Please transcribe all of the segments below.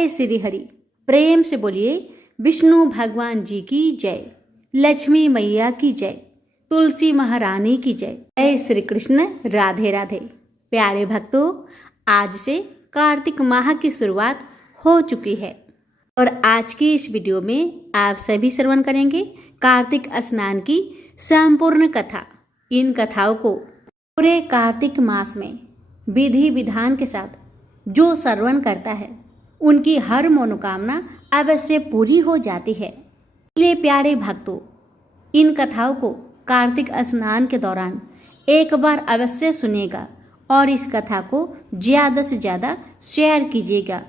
जय श्री हरि। प्रेम से बोलिए विष्णु भगवान जी की जय, लक्ष्मी मैया की जय, तुलसी महारानी की जय। जय श्री कृष्ण, राधे राधे। प्यारे भक्तों, आज से कार्तिक माह की शुरुआत हो चुकी है और आज की इस वीडियो में आप सभी श्रवण करेंगे कार्तिक स्नान की संपूर्ण कथा। इन कथाओं को पूरे कार्तिक मास में विधि विधान के साथ जो श्रवण करता है उनकी हर मनोकामना अवश्य पूरी हो जाती है। इसलिए प्यारे भक्तों, इन कथाओं को कार्तिक स्नान के दौरान एक बार अवश्य सुनिएगा और इस कथा को ज़्यादा से ज़्यादा शेयर कीजिएगा।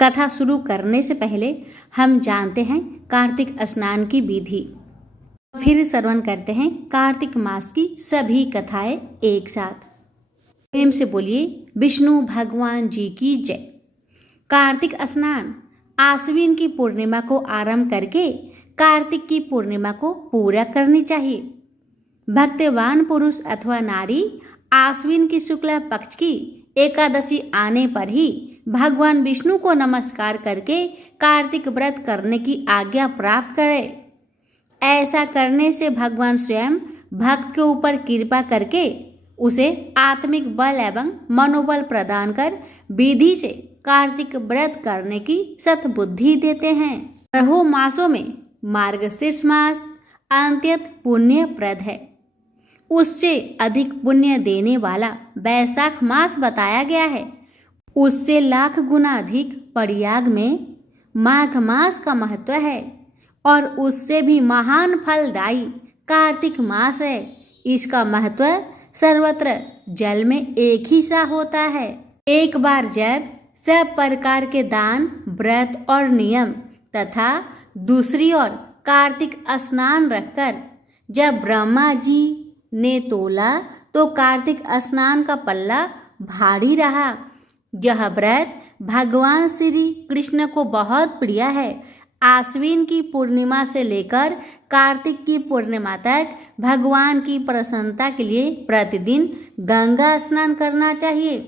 कथा शुरू करने से पहले हम जानते हैं कार्तिक स्नान की विधि, फिर श्रवण करते हैं कार्तिक मास की सभी कथाएं एक साथ। प्रेम से बोलिए विष्णु भगवान जी की जय। कार्तिक स्नान आश्विन की पूर्णिमा को आरंभ करके कार्तिक की पूर्णिमा को पूरा करनी चाहिए। भक्तवान पुरुष अथवा नारी आश्विन की शुक्ला पक्ष की एकादशी आने पर ही भगवान विष्णु को नमस्कार करके कार्तिक व्रत करने की आज्ञा प्राप्त करे। ऐसा करने से भगवान स्वयं भक्त के ऊपर कृपा करके उसे आत्मिक बल एवं मनोबल प्रदान कर विधि से कार्तिक व्रत करने की सद्बुद्धि देते हैं। 12 मासों में मार्गशीर्ष मास अत्यंत पुण्यप्रद है। उससे अधिक पुण्य देने वाला वैशाख मास बताया गया है। उससे लाख गुना अधिक प्रयाग में माघ मास का महत्व है और उससे भी महान फलदायी कार्तिक मास है। इसका महत्व सर्वत्र जल में एक ही सा होता है। एक बार जब सब प्रकार के दान, व्रत और नियम तथा दूसरी ओर कार्तिक स्नान रखकर जब ब्रह्मा जी ने तोला तो कार्तिक स्नान का पल्ला भारी रहा। यह व्रत भगवान श्री कृष्ण को बहुत प्रिय है। आश्विन की पूर्णिमा से लेकर कार्तिक की पूर्णिमा तक भगवान की प्रसन्नता के लिए प्रतिदिन गंगा स्नान करना चाहिए।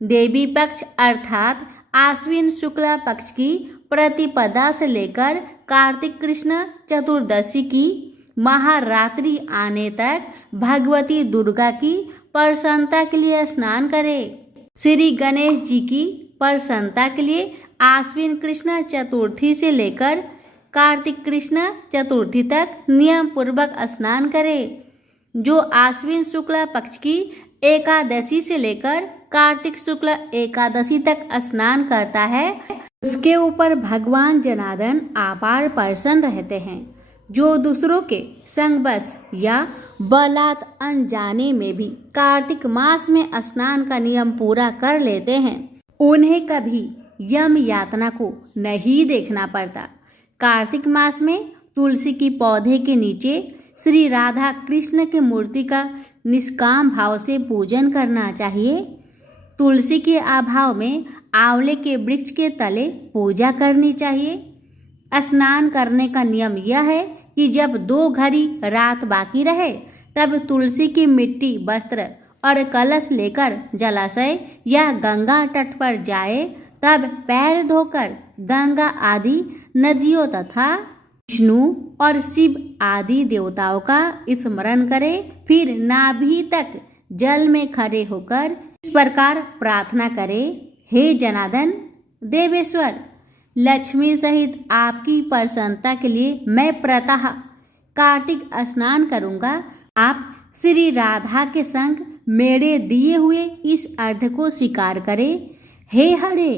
देवी पक्ष अर्थात आश्विन शुक्ला पक्ष की प्रतिपदा से लेकर कार्तिक कृष्ण चतुर्दशी की महारात्रि आने तक भगवती दुर्गा की प्रसन्नता के लिए स्नान करें। श्री गणेश जी की प्रसन्नता के लिए आश्विन कृष्ण चतुर्थी से लेकर कार्तिक कृष्ण चतुर्थी तक नियम पूर्वक स्नान करें। जो आश्विन शुक्ला पक्ष की एकादशी से लेकर कार्तिक शुक्ल एकादशी तक स्नान करता है उसके ऊपर भगवान जनार्दन अपार प्रसन्न रहते हैं। जो दूसरों के संगबस या बलात् अनजाने में भी कार्तिक मास में स्नान का नियम पूरा कर लेते हैं उन्हें कभी यम यातना को नहीं देखना पड़ता। कार्तिक मास में तुलसी की पौधे के नीचे श्री राधा कृष्ण की मूर्ति का निष्काम भाव से पूजन करना चाहिए। तुलसी के अभाव में आंवले के वृक्ष के तले पूजा करनी चाहिए। स्नान करने का नियम यह है कि जब 2 घड़ी रात बाकी रहे तब तुलसी की मिट्टी वस्त्र और कलश लेकर जलाशय या गंगा तट पर जाए, तब पैर धोकर गंगा आदि नदियों तथा विष्णु और शिव आदि देवताओं का स्मरण करें। फिर नाभि तक जल में खड़े होकर इस प्रकार प्रार्थना करें, हे जनार्दन देवेश्वर, लक्ष्मी सहित आपकी प्रसन्नता के लिए मैं प्रातः कार्तिक स्नान करूंगा। आप श्री राधा के संग मेरे दिए हुए इस अर्घ को स्वीकार करें। हे हरे,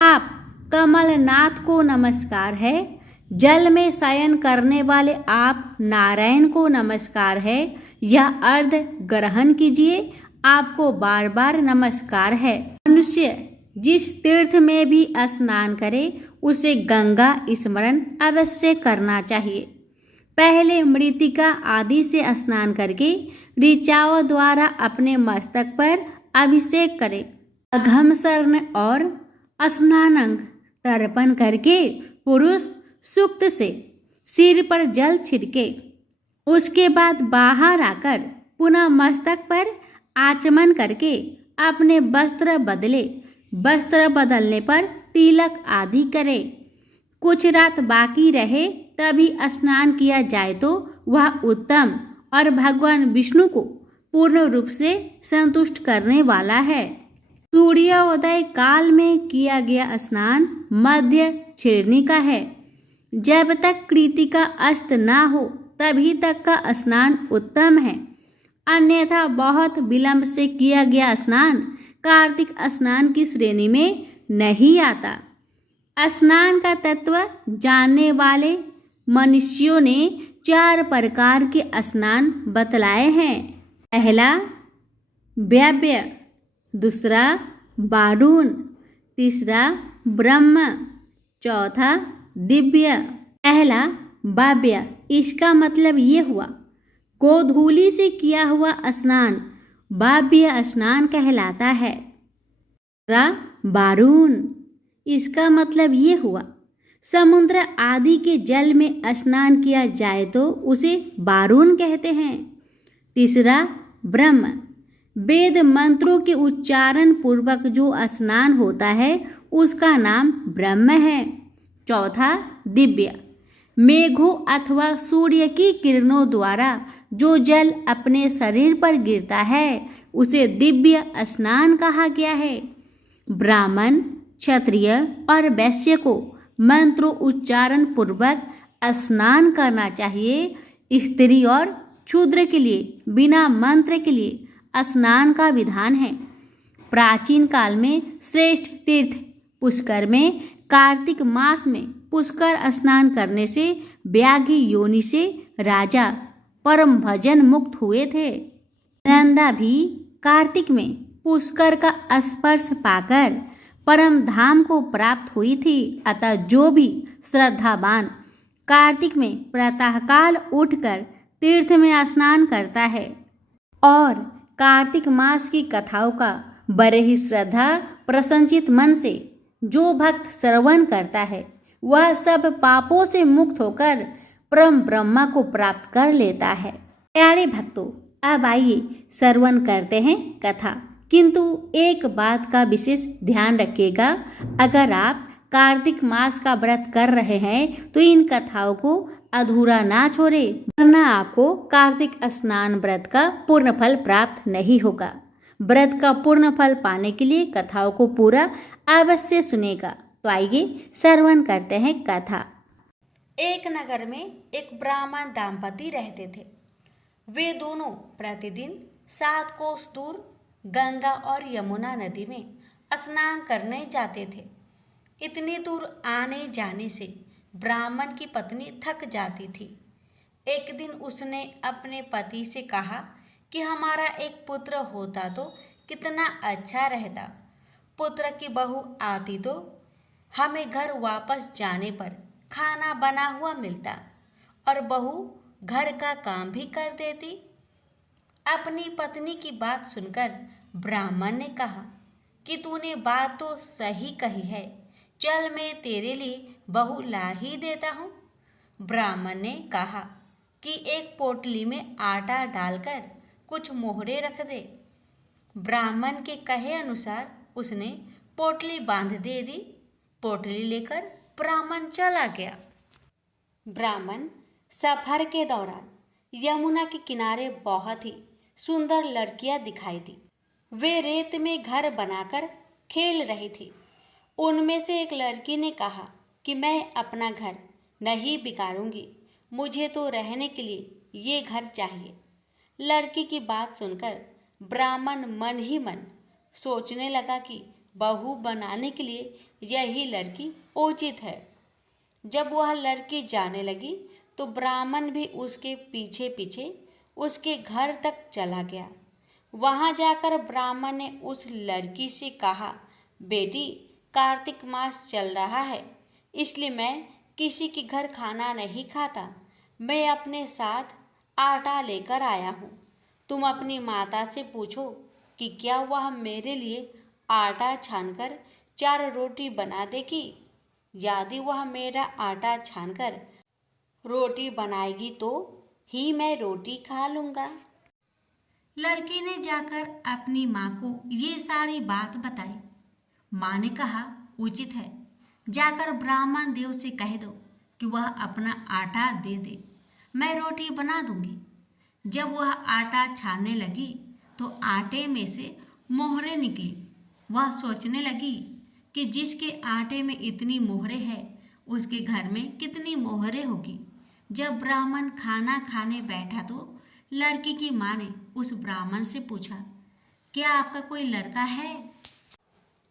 आप कमलनाथ को नमस्कार है। जल में शयन करने वाले आप नारायण को नमस्कार है। यह अर्घ ग्रहण कीजिए, आपको बार बार नमस्कार है। मनुष्य जिस तीर्थ में भी स्नान करे उसे गंगा स्मरण अवश्य करना चाहिए। पहले मृतिका आदि से स्नान करके ऋचाओं द्वारा अपने मस्तक पर अभिषेक करें। अघमसर्ण और स्नानांग तर्पण करके पुरुष सूक्त से सिर पर जल छिड़के। उसके बाद बाहर आकर पुनः मस्तक पर आचमन करके अपने वस्त्र बदले। वस्त्र बदलने पर तिलक आदि करे। कुछ रात बाकी रहे तभी स्नान किया जाए तो वह उत्तम और भगवान विष्णु को पूर्ण रूप से संतुष्ट करने वाला है। सूर्योदय काल में किया गया स्नान मध्य छिड़नी का है। जब तक कृतिका अस्त ना हो तभी तक का स्नान उत्तम है, अन्यथा बहुत विलंब से किया गया स्नान कार्तिक स्नान की श्रेणी में नहीं आता। स्नान का तत्व जानने वाले मनुष्यों ने 4 प्रकार के स्नान बतलाए हैं। पहला व्याव्य, दूसरा वारुण, तीसरा ब्रह्म, चौथा दिव्य। पहला वाव्य, इसका मतलब ये हुआ गोधूली से किया हुआ स्नान वाव्य स्नान कहलाता है। दूसरा वारुण, इसका मतलब ये हुआ समुद्र आदि के जल में स्नान किया जाए तो उसे वारुण कहते हैं। तीसरा ब्रह्म, वेद मंत्रों के उच्चारण पूर्वक जो स्नान होता है उसका नाम ब्रह्म है। चौथा दिव्य, मेघों अथवा सूर्य की किरणों द्वारा जो जल अपने शरीर पर गिरता है उसे दिव्य स्नान कहा गया है। ब्राह्मण, क्षत्रिय और वैश्य को मंत्रों उच्चारण पूर्वक स्नान करना चाहिए। स्त्री और शूद्र के लिए बिना मंत्र के लिए स्नान का विधान है। प्राचीन काल में श्रेष्ठ तीर्थ पुष्कर में कार्तिक मास में पुष्कर स्नान करने से व्याघ्र योनि से राजा परम भजन मुक्त हुए थे। नंदा भी कार्तिक में पुष्कर का स्पर्श पाकर परम धाम को प्राप्त हुई थी। अतः जो भी श्रद्धावान कार्तिक में प्रातःकाल उठकर तीर्थ में स्नान करता है और कार्तिक मास की कथाओं का बड़े ही श्रद्धा प्रसन्नचित मन से जो भक्त श्रवण करता है वह सब पापों से मुक्त होकर परम ब्रह्मा को प्राप्त कर लेता है। प्यारे भक्तों, अब आइए श्रवण करते हैं कथा। किंतु एक बात का विशेष ध्यान रखिएगा, अगर आप कार्तिक मास का व्रत कर रहे हैं तो इन कथाओं को अधूरा ना छोड़े, वरना आपको कार्तिक स्नान व्रत का पूर्ण फल प्राप्त नहीं होगा। व्रत का पूर्ण फल पाने के लिए कथाओं को पूरा अवश्य सुनेगा। तो आइए श्रवण करते हैं कथा। एक नगर में एक ब्राह्मण दंपति रहते थे। वे दोनों प्रतिदिन 7 कोस दूर गंगा और यमुना नदी में स्नान करने जाते थे। इतनी दूर आने जाने से ब्राह्मण की पत्नी थक जाती थी। एक दिन उसने अपने पति से कहा कि हमारा एक पुत्र होता तो कितना अच्छा रहता। पुत्र की बहू आती तो हमें घर वापस जाने पर खाना बना हुआ मिलता और बहू घर का काम भी कर देती। अपनी पत्नी की बात सुनकर ब्राह्मण ने कहा कि तूने बात तो सही कही है, चल मैं तेरे लिए बहू ला ही देता हूँ। ब्राह्मण ने कहा कि एक पोटली में आटा डालकर कुछ मोहरे रख दे। ब्राह्मण के कहे अनुसार उसने पोटली बांध दे दी। पोटली लेकर ब्राह्मण चला गया। ब्राह्मण सफर के दौरान यमुना के किनारे बहुत ही सुंदर लड़कियां दिखाई दी। वे रेत में घर बनाकर खेल रही थी। उनमें से एक लड़की ने कहा कि मैं अपना घर नहीं बिगाड़ूंगी, मुझे तो रहने के लिए ये घर चाहिए। लड़की की बात सुनकर ब्राह्मण मन ही मन सोचने लगा कि बहू बनाने के लिए यही लड़की उचित है। जब वह लड़की जाने लगी तो ब्राह्मण भी उसके पीछे पीछे उसके घर तक चला गया। वहां जाकर ब्राह्मण ने उस लड़की से कहा, बेटी, कार्तिक मास चल रहा है, इसलिए मैं किसी के घर खाना नहीं खाता। मैं अपने साथ आटा लेकर आया हूँ। तुम अपनी माता से पूछो कि क्या वह मेरे लिए आटा छानकर 4 रोटी बना देगी। यदि वह मेरा आटा छानकर रोटी बनाएगी तो ही मैं रोटी खा लूँगा। लड़की ने जाकर अपनी माँ को ये सारी बात बताई। माँ ने कहा, उचित है, जाकर ब्राह्मण देव से कह दो कि वह अपना आटा दे दे, मैं रोटी बना दूंगी। जब वह आटा छानने लगी तो आटे में से मोहरें निकली। वह सोचने लगी कि जिसके आटे में इतनी मोहरें हैं उसके घर में कितनी मोहरें होगी। जब ब्राह्मण खाना खाने बैठा तो लड़की की माँ ने उस ब्राह्मण से पूछा, क्या आपका कोई लड़का है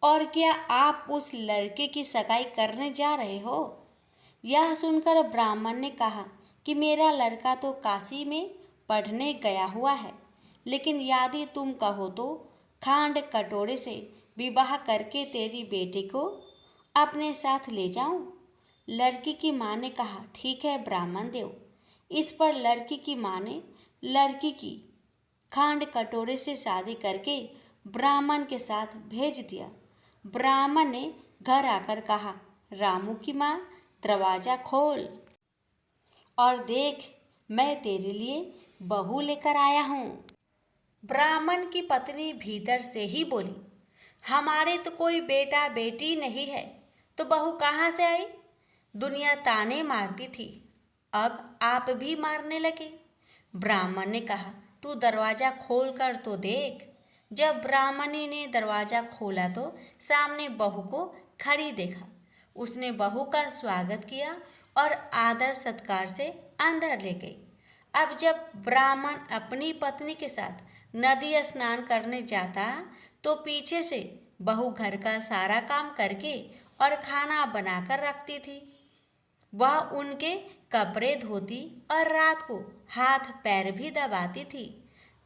और क्या आप उस लड़के की सगाई करने जा रहे हो? यह सुनकर ब्राह्मण ने कहा कि मेरा लड़का तो काशी में पढ़ने गया हुआ है, लेकिन यदि तुम कहो तो खांड कटोरे से विवाह करके तेरी बेटी को अपने साथ ले जाऊं। लड़की की माँ ने कहा, ठीक है ब्राह्मण देव। इस पर लड़की की माँ ने लड़की की खांड कटोरे से शादी करके ब्राह्मण के साथ भेज दिया। ब्राह्मण ने घर आकर कहा, रामू की माँ दरवाजा खोल और देख, मैं तेरे लिए बहू लेकर आया हूँ। ब्राह्मण की पत्नी भीतर से ही बोली, हमारे तो कोई बेटा बेटी नहीं है, तो बहू कहाँ से आई? दुनिया ताने मारती थी, अब आप भी मारने लगे। ब्राह्मण ने कहा, तू दरवाजा खोल कर तो देख। जब ब्राह्मणी ने दरवाजा खोला तो सामने बहू को खड़ी देखा। उसने बहू का स्वागत किया और आदर सत्कार से अंदर ले गई। अब जब ब्राह्मण अपनी पत्नी के साथ नदी स्नान करने जाता तो पीछे से बहू घर का सारा काम करके और खाना बनाकर रखती थी। वह उनके कपड़े धोती और रात को हाथ पैर भी दबाती थी।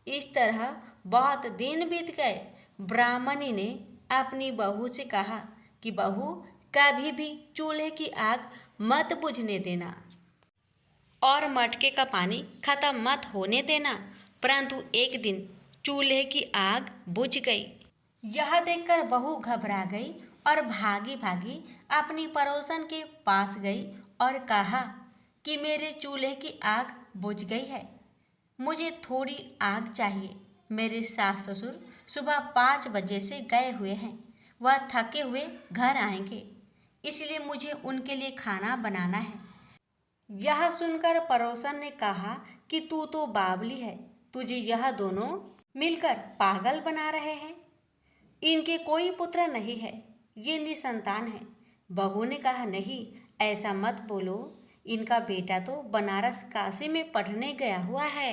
इस तरह बहुत दिन बीत गए। ब्राह्मणी ने अपनी बहू से कहा कि बहू, कभी भी चूल्हे की आग मत बुझने देना और मटके का पानी खत्म मत होने देना। परंतु एक दिन चूल्हे की आग बुझ गई। यह देखकर बहू घबरा गई और भागी भागी अपनी पड़ोसन के पास गई और कहा कि मेरे चूल्हे की आग बुझ गई है, मुझे थोड़ी आग चाहिए। मेरे सास ससुर सुबह 5 बजे से गए हुए हैं, वह थके हुए घर आएंगे, इसलिए मुझे उनके लिए खाना बनाना है। यह सुनकर पड़ोसन ने कहा कि तू तो बावली है, तुझे यह दोनों मिलकर पागल बना रहे हैं। इनके कोई पुत्र नहीं है, ये निसंतान है। बहू ने कहा, नहीं ऐसा मत बोलो, इनका बेटा तो बनारस काशी में पढ़ने गया हुआ है।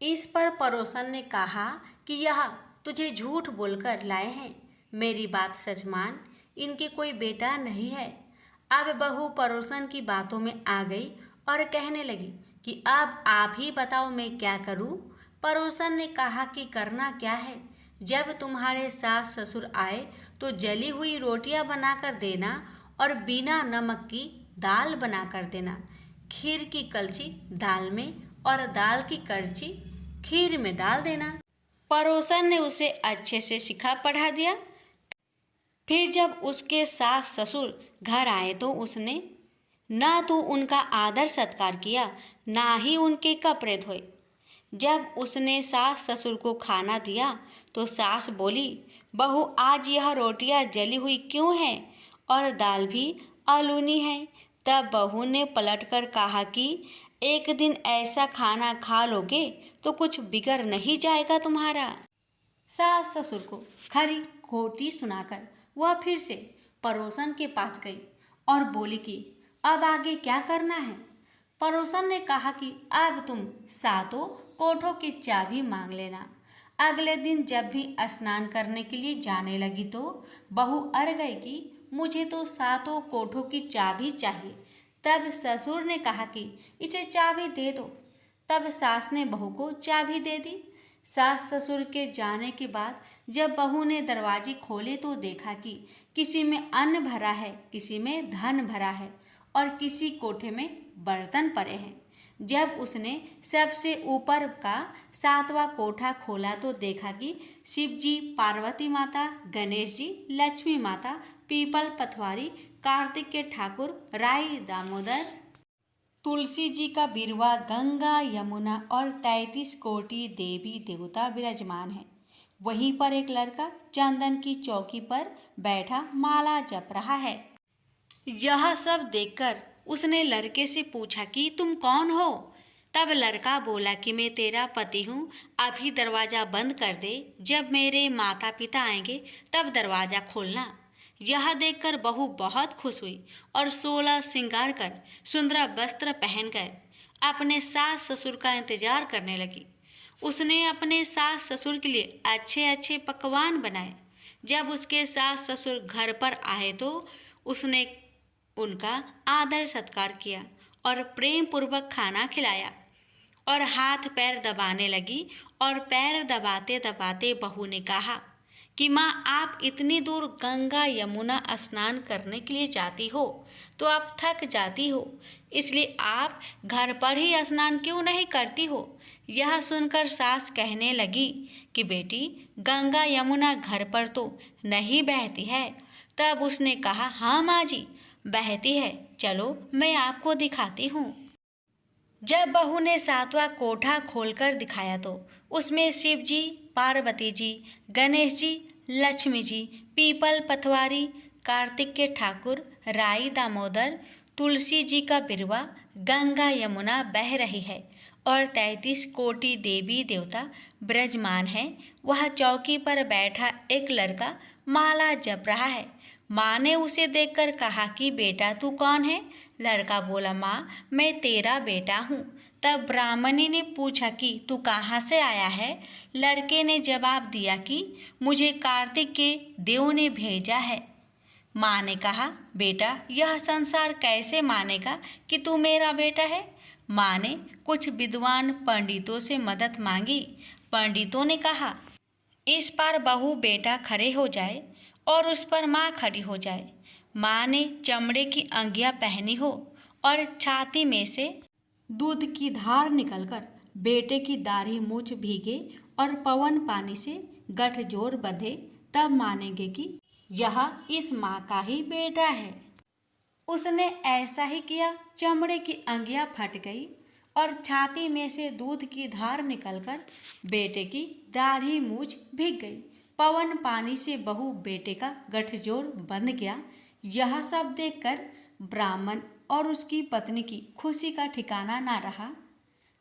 इस पर पड़ोसन ने कहा कि यह तुझे झूठ बोलकर लाए हैं, मेरी बात सच मान, इनके कोई बेटा नहीं है। अब बहू पड़ोसन की बातों में आ गई और कहने लगी कि अब आप ही बताओ मैं क्या करूं। पड़ोसन ने कहा कि करना क्या है, जब तुम्हारे सास ससुर आए तो जली हुई रोटियां बनाकर देना और बिना नमक की दाल बनाकर देना। खीर की कलछी दाल में और दाल की कलछी खीर में डाल देना। पड़ोसन ने उसे अच्छे से सिखा पढ़ा दिया। फिर जब उसके सास ससुर घर आए तो उसने ना तो उनका आदर सत्कार किया, ना ही उनके कपड़े धोए। जब उसने सास ससुर को खाना दिया तो सास बोली, बहू आज यह रोटियां जली हुई क्यों हैं और दाल भी अलूनी है। तब बहू ने पलटकर कहा कि एक दिन ऐसा खाना खा लोगे तो कुछ बिगड़ नहीं जाएगा तुम्हारा। सास ससुर को खरी खोटी सुनाकर वह फिर से पड़ोसन के पास गई और बोली कि अब आगे क्या करना है। पड़ोसन ने कहा कि अब तुम सातों कोठों की चाबी मांग लेना। अगले दिन जब भी स्नान करने के लिए जाने लगी तो बहू अड़ गई कि मुझे तो सातों कोठों की चाबी चाहिए। तब ससुर ने कहा कि इसे चाबी दे दो। तब सास ने बहू को चाबी दे दी। सास ससुर के जाने के बाद जब बहू ने दरवाजे खोले तो देखा कि किसी में अन्न भरा है, किसी में धन भरा है और किसी कोठे में बर्तन पड़े हैं। जब उसने सबसे ऊपर का 7वां कोठा खोला तो देखा कि शिव जी, पार्वती माता, गणेश जी, लक्ष्मी माता, पीपल पथवारी, कार्तिक के ठाकुर, राई दामोदर, तुलसी जी का बिरवा, गंगा यमुना और 33 कोटि देवी देवता विराजमान है। वहीं पर एक लड़का चंदन की चौकी पर बैठा माला जप रहा है। यह सब देखकर उसने लड़के से पूछा कि तुम कौन हो। तब लड़का बोला कि मैं तेरा पति हूँ, अभी दरवाज़ा बंद कर दे, जब मेरे माता पिता आएंगे तब दरवाज़ा खोलना। यह देखकर बहू बहुत खुश हुई और 16 श्रृंगार कर सुंदर वस्त्र पहनकर अपने सास ससुर का इंतजार करने लगी। उसने अपने सास ससुर के लिए अच्छे अच्छे पकवान बनाए। जब उसके सास ससुर घर पर आए तो उसने उनका आदर सत्कार किया और प्रेम पूर्वक खाना खिलाया और हाथ पैर दबाने लगी। और पैर दबाते दबाते बहू ने कहा कि माँ, आप इतनी दूर गंगा यमुना स्नान करने के लिए जाती हो तो आप थक जाती हो, इसलिए आप घर पर ही स्नान क्यों नहीं करती हो। यह सुनकर सास कहने लगी कि बेटी, गंगा यमुना घर पर तो नहीं बहती है। तब उसने कहा, हाँ माँ जी, बहती है, चलो मैं आपको दिखाती हूँ। जब बहू ने 7वां कोठा खोलकर दिखाया तो उसमें शिव जी, पार्वती जी, गणेश जी, लक्ष्मी जी, पीपल पथवारी, कार्तिक के ठाकुर, राई दामोदर, तुलसी जी का बिरवा, गंगा यमुना बह रही है और 33 कोटि देवी देवता विराजमान है। वह चौकी पर बैठा एक लड़का माला जप रहा है। माँ ने उसे देखकर कहा कि बेटा, तू कौन है। लड़का बोला, माँ, मैं तेरा बेटा हूँ। तब ब्राह्मणी ने पूछा कि तू कहाँ से आया है। लड़के ने जवाब दिया कि मुझे कार्तिक के देव ने भेजा है। माँ ने कहा, बेटा, यह संसार कैसे मानेगा कि तू मेरा बेटा है। माँ ने कुछ विद्वान पंडितों से मदद मांगी। पंडितों ने कहा, इस पर बहू बेटा खड़े हो जाए और उस पर माँ खड़ी हो जाए। माँ ने चमड़े की अंगियाँ पहनी हो और छाती में से दूध की धार निकलकर बेटे की दाढ़ी मूछ भीगे और पवन पानी से गठजोड़ बंधे, तब मानेंगे कि यह इस माँ का ही बेटा है। उसने ऐसा ही किया। चमड़े की अंगियाँ फट गई और छाती में से दूध की धार निकलकर बेटे की दाढ़ी मूछ भीग गई। पवन पानी से बहू बेटे का गठजोड़ बंध गया। यह सब देखकर ब्राह्मण और उसकी पत्नी की खुशी का ठिकाना ना रहा।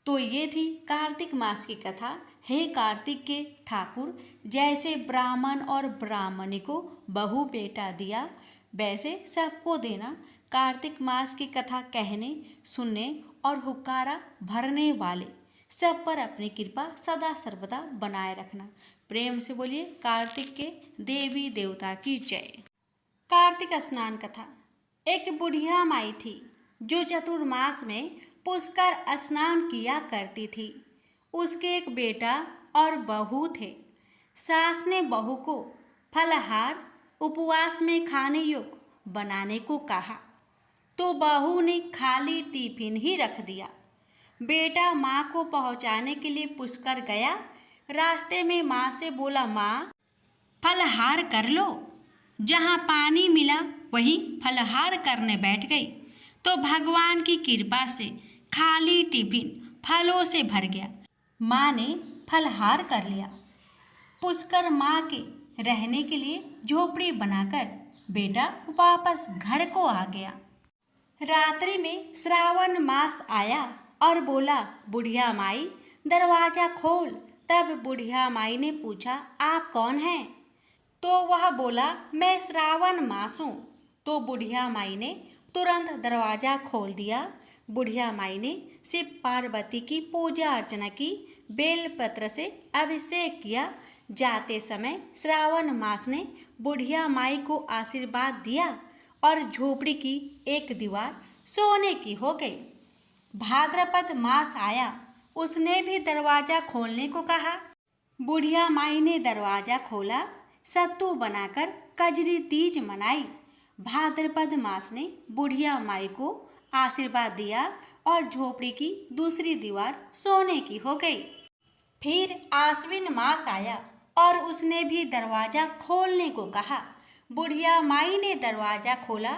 तो ये थी कार्तिक मास की कथा। हे कार्तिक के ठाकुर, जैसे ब्राह्मण और ब्राह्मणी को बहू बेटा दिया, वैसे सबको देना। कार्तिक मास की कथा कहने, सुनने और हुक्कारा भरने वाले सब पर अपनी कृपा सदा सर्वदा बनाए रखना। प्रेम से बोलिए कार्तिक के देवी देवता की जय। कार्तिक स्नान कथा। एक बुढ़िया माई थी जो चतुर्मास में पुष्कर स्नान किया करती थी। उसके एक बेटा और बहू थे। सास ने बहू को फलाहार उपवास में खाने योग्य बनाने को कहा तो बहू ने खाली टिफिन ही रख दिया। बेटा माँ को पहुँचाने के लिए पुष्कर गया। रास्ते में माँ से बोला, माँ, फलाहार कर लो। जहाँ पानी मिला वहीं फलाहार करने बैठ गई तो भगवान की कृपा से खाली टिफिन फलों से भर गया। माँ ने फलाहार कर लिया। पुष्कर माँ के रहने के लिए झोपड़ी बनाकर बेटा वापस घर को आ गया। रात्रि में श्रावण मास आया और बोला, बुढ़िया माई, दरवाजा खोल। तब बुढ़िया माई ने पूछा, आप कौन हैं। तो वह बोला, मैं श्रावण मास हूँ। तो बुढ़िया माई ने तुरंत दरवाजा खोल दिया। बुढ़िया माई ने शिव पार्वती की पूजा अर्चना की, बेलपत्र से अभिषेक किया। जाते समय श्रावण मास ने बुढ़िया माई को आशीर्वाद दिया और झोपड़ी की एक दीवार सोने की हो गई। भाद्रपद मास आया, उसने भी दरवाजा खोलने को कहा। बुढ़िया माई ने दरवाजा खोला, सत्तू बनाकर कजरी तीज मनाई। भाद्रपद मास ने बुढ़िया माई को आशीर्वाद दिया और झोपड़ी की दूसरी दीवार सोने की हो गई। फिर आश्विन मास आया और उसने भी दरवाजा खोलने को कहा। बुढ़िया माई ने दरवाजा खोला,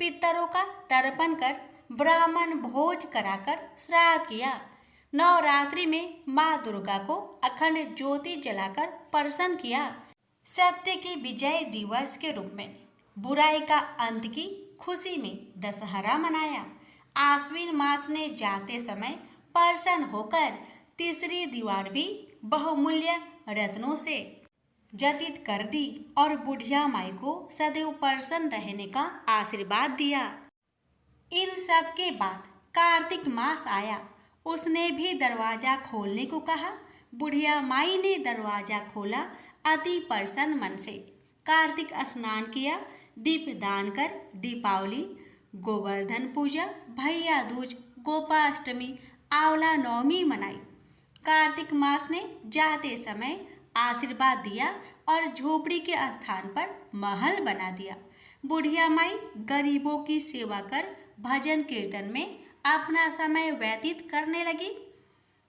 पितरों का तर्पण कर ब्राह्मण भोज कराकर श्राद्ध किया। नवरात्रि में माँ दुर्गा को अखंड ज्योति जलाकर प्रसन्न किया। सत्य की विजय दिवस के रूप में बुराई का अंत की खुशी में दशहरा मनाया। आश्विन मास ने जाते समय प्रसन्न होकर तीसरी दीवार भी बहुमूल्य रत्नों से जटित कर दी और बुढ़िया माई को सदैव प्रसन्न रहने का आशीर्वाद दिया। इन सब के बाद कार्तिक मास आया। उसने भी दरवाजा खोलने को कहा। बुढ़िया माई ने दरवाजा खोला। अति प्रसन्न मन से कार्तिक स्नान किया, दीप दान कर दीपावली, गोवर्धन पूजा, भैया दूज, गोपाष्टमी, आंवला नवमी मनाई। कार्तिक मास ने जाते समय आशीर्वाद दिया और झोपड़ी के स्थान पर महल बना दिया। बुढ़िया माई गरीबों की सेवा कर भजन कीर्तन में अपना समय व्यतीत करने लगी।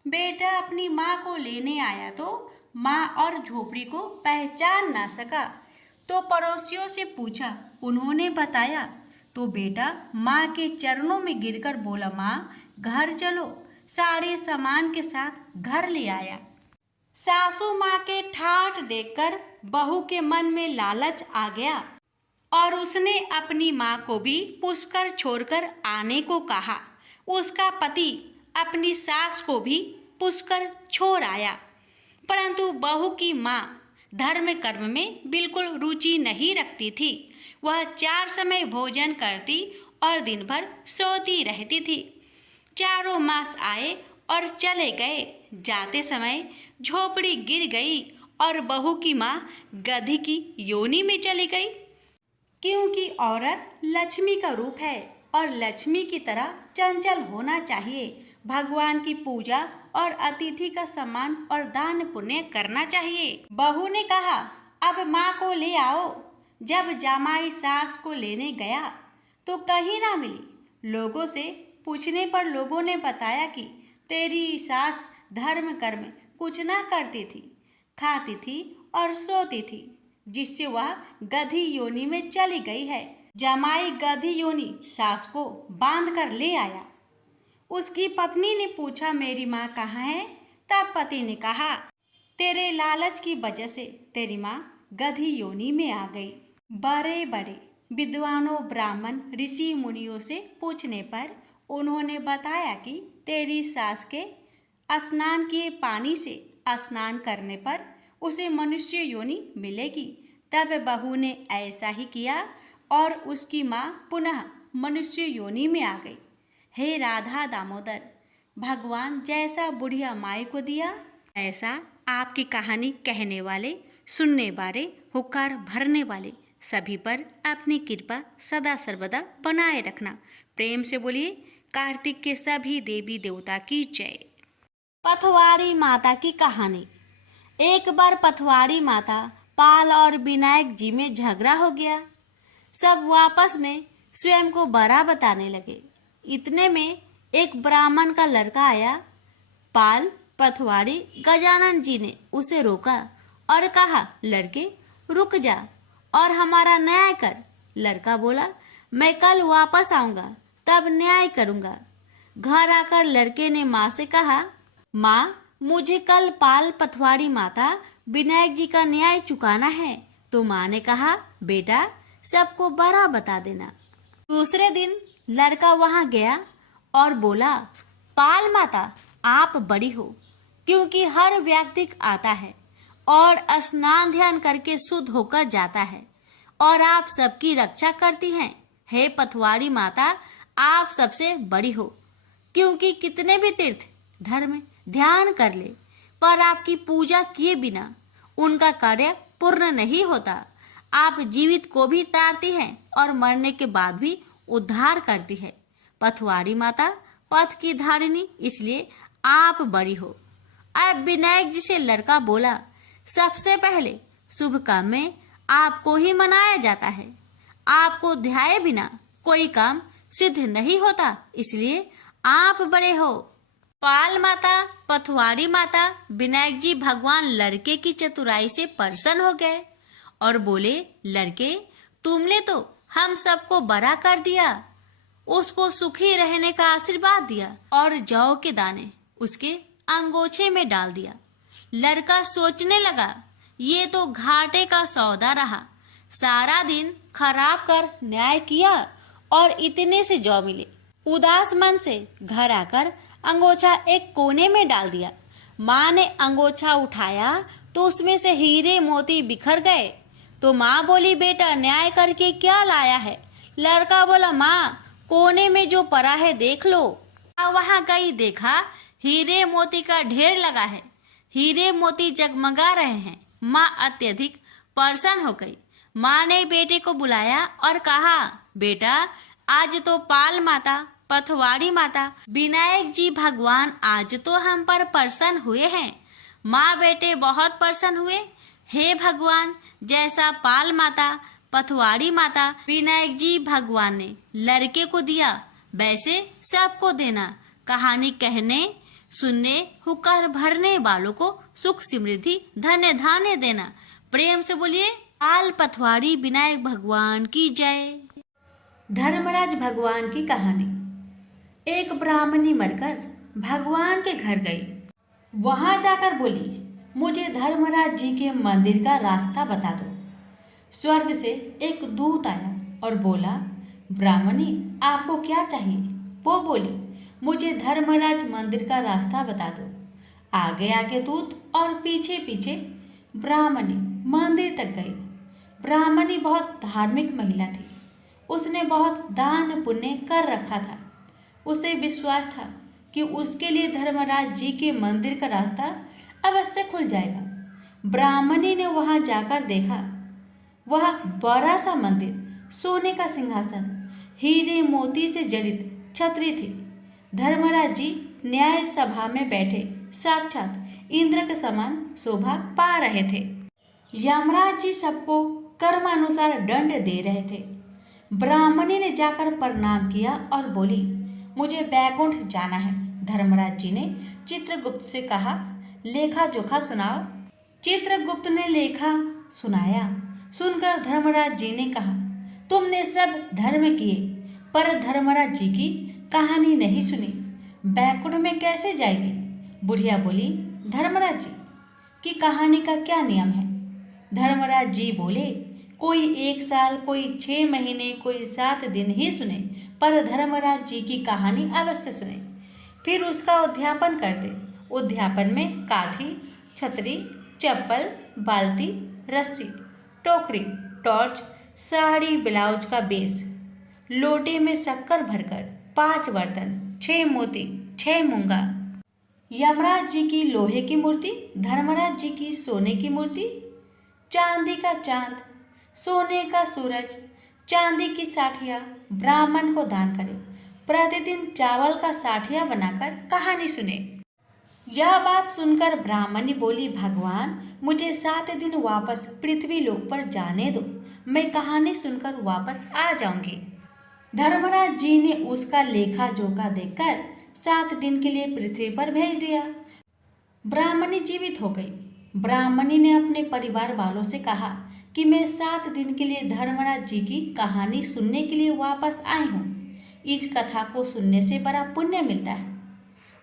बेटा अपनी माँ को लेने आया तो माँ और झोपड़ी को पहचान ना सका, तो पड़ोसियों से पूछा। उन्होंने बताया तो बेटा माँ के चरणों में गिरकर बोला, माँ घर चलो। सारे सामान के साथ घर ले आया। सासू माँ के ठाठ देखकर बहू के मन में लालच आ गया और उसने अपनी माँ को भी पुष्कर छोड़कर आने को कहा। उसका पति अपनी सास को भी पुष्कर छोड़ आया, परंतु बहू की माँ धर्म कर्म में बिल्कुल रुचि नहीं रखती थी। वह 4 समय भोजन करती और दिन भर सोती रहती थी। चारों मास आए और चले गए। जाते समय झोपड़ी गिर गई और बहू की माँ गधी की योनि में चली गई। क्योंकि औरत लक्ष्मी का रूप है और लक्ष्मी की तरह चंचल होना चाहिए। भगवान की पूजा और अतिथि का सम्मान और दान पुण्य करना चाहिए। बहू ने कहा, अब माँ को ले आओ। जब जामाई सास को लेने गया तो कहीं ना मिली। लोगों से पूछने पर लोगों ने बताया कि तेरी सास धर्म कर्म कुछ ना करती थी, खाती थी और सोती थी, जिससे वह गधी योनि में चली गई है। जमाई गधी योनि सास को बांध कर ले आया। उसकी पत्नी ने पूछा, मेरी माँ कहाँ है? तब पति ने कहा, तेरे लालच की वजह से तेरी माँ गधी योनि में आ गई। बड़े बड़े विद्वानों, ब्राह्मण, ऋषि मुनियों से पूछने पर उन्होंने बताया कि तेरी सास के स्नान किए पानी से स्नान करने पर उसे मनुष्य योनि मिलेगी। तब बहू ने ऐसा ही किया और उसकी माँ पुनः मनुष्य योनि में आ गई। हे राधा दामोदर, भगवान जैसा बुढ़िया माई को दिया, ऐसा आपकी कहानी कहने वाले, सुनने वाले, हुक्कार भरने वाले सभी पर अपनी कृपा सदा सर्वदा बनाए रखना। प्रेम से बोलिए कार्तिक के सभी देवी देवता की जय। पथवारी माता की कहानी। एक बार पथवारी माता पाल और विनायक जी में झगड़ा हो गया। सब आपस में स्वयं को बड़ा बताने लगे। इतने में एक ब्राह्मण का लड़का आया। पाल, पथवारी, गजानन जी ने उसे रोका और कहा, लड़के रुक जा और हमारा न्याय कर। लड़का बोला, मैं कल वापस आऊंगा तब न्याय करूंगा। घर आकर लड़के ने माँ से कहा, माँ मुझे कल पाल, पथवारी माता, विनायक जी का न्याय चुकाना है। तो माँ ने कहा, बेटा सबको बड़ा बता देना। दूसरे दिन लड़का वहां गया और बोला, पाल माता आप बड़ी हो, क्योंकि हर व्यक्ति आता है और स्नान ध्यान करके शुद्ध होकर जाता है और आप सबकी रक्षा करती हैं। हे पथवारी माता आप सबसे बड़ी हो, क्योंकि कितने भी तीर्थ धर्म ध्यान कर ले पर आपकी पूजा किए बिना उनका कार्य पूर्ण नहीं होता। आप जीवित को भी तारती हैं और मरने के बाद भी उद्धार करती है। पथवारी माता पथ की धारिणी, इसलिए आप बड़ी हो। अब विनायक जी से लड़का बोला, सबसे पहले शुभ काम में आपको ही मनाया जाता है। आपको ध्याये बिना कोई काम सिद्ध नहीं होता, इसलिए आप बड़े हो। पाल माता, पथवारी माता, विनायक जी भगवान लड़के की चतुराई से प्रसन्न हो गए और बोले, लड़के तुमने तो हम सबको बड़ा कर दिया। उसको सुखी रहने का आशीर्वाद दिया और जौ के दाने उसके अंगोछे में डाल दिया। लड़का सोचने लगा, ये तो घाटे का सौदा रहा। सारा दिन खराब कर न्याय किया और इतने से जौ मिले। उदास मन से घर आकर अंगोछा एक कोने में डाल दिया। माँ ने अंगोछा उठाया तो उसमें से हीरे मोती बिखर गए। तो माँ बोली, बेटा न्याय करके क्या लाया है? लड़का बोला, माँ कोने में जो पड़ा है देख लो। वहाँ गई, देखा हीरे मोती का ढेर लगा है, हीरे मोती जगमगा रहे हैं। माँ अत्यधिक प्रसन्न हो गई। माँ ने बेटे को बुलाया और कहा, बेटा आज तो पाल माता, पथवाड़ी माता, विनायक जी भगवान आज तो हम पर प्रसन्न हुए हैं। माँ बेटे बहुत प्रसन्न हुए। हे भगवान, जैसा पाल माता, पथवाड़ी माता, विनायक जी भगवान ने लड़के को दिया वैसे सबको देना। कहानी कहने सुनने हुक्कर भरने वालों को सुख समृद्धि धन्य धान्य देना। प्रेम से बोलिए पाल पथवाड़ी विनायक भगवान की जय। धर्मराज भगवान की कहानी। एक ब्राह्मणी मरकर भगवान के घर गई। वहां जाकर बोली, मुझे धर्मराज जी के मंदिर का रास्ता बता दो। स्वर्ग से एक दूत आया और बोला, ब्राह्मणी आपको क्या चाहिए? वो बोली, मुझे धर्मराज मंदिर का रास्ता बता दो। आगे आगे दूत और पीछे पीछे ब्राह्मणी मंदिर तक गई। ब्राह्मणी बहुत धार्मिक महिला थी। उसने बहुत दान पुण्य कर रखा था। उसे विश्वास था कि उसके लिए धर्मराज जी के मंदिर का रास्ता अवश्य खुल जाएगा। ब्राह्मणी ने वहां जाकर देखा, वह बड़ा सा मंदिर, सोने का सिंहासन, हीरे मोती से जड़ित छतरी थी। धर्मराज जी न्याय सभा में बैठे साक्षात इंद्र के समान शोभा पा रहे थे। यमराज जी सबको कर्मानुसार दंड दे रहे थे। ब्राह्मणी ने जाकर प्रणाम किया और बोली, मुझे बैकुंठ जाना है। धर्मराज जी ने चित्रगुप्त से कहा, लेखा जोखा सुनाओ। चित्रगुप्त ने लेखा सुनाया। सुनकर धर्मराज जी ने कहा, तुमने सब धर्म किए पर धर्मराज जी की कहानी नहीं सुनी, बैकुंठ में कैसे जाएगी? बुढ़िया बोली, धर्मराज जी की कहानी का क्या नियम है? धर्मराज जी बोले, कोई 1 साल, कोई 6 महीने, कोई 7 दिन ही सुने, पर धर्मराज जी की कहानी अवश्य सुने, फिर उसका उद्यापन कर दे। उद्यापन में काठी, छतरी, चप्पल, बाल्टी, रस्सी, टोकरी, टॉर्च, साड़ी, ब्लाउज का बेस, लोटे में शक्कर भरकर 5 बर्तन, 6 मोती, 6 मूंगा, यमराज जी की लोहे की मूर्ति, धर्मराज जी की सोने की मूर्ति, चांदी का चांद, सोने का सूरज, चांदी की साठिया ब्राह्मण को दान करें। प्रतिदिन चावल का साठिया बनाकर कहानी सुने। यह बात सुनकर ब्राह्मणी बोली, भगवान मुझे 7 दिन वापस पृथ्वी लोक पर जाने दो, मैं कहानी सुनकर वापस आ जाऊंगी। धर्मराज जी ने उसका लेखा जोखा देखकर 7 दिन के लिए पृथ्वी पर भेज दिया। ब्राह्मणी जीवित हो गई। ब्राह्मणी ने अपने परिवार वालों से कहा कि मैं 7 दिन के लिए धर्मराज जी की कहानी सुनने के लिए वापस आई हूँ। इस कथा को सुनने से बड़ा पुण्य मिलता है।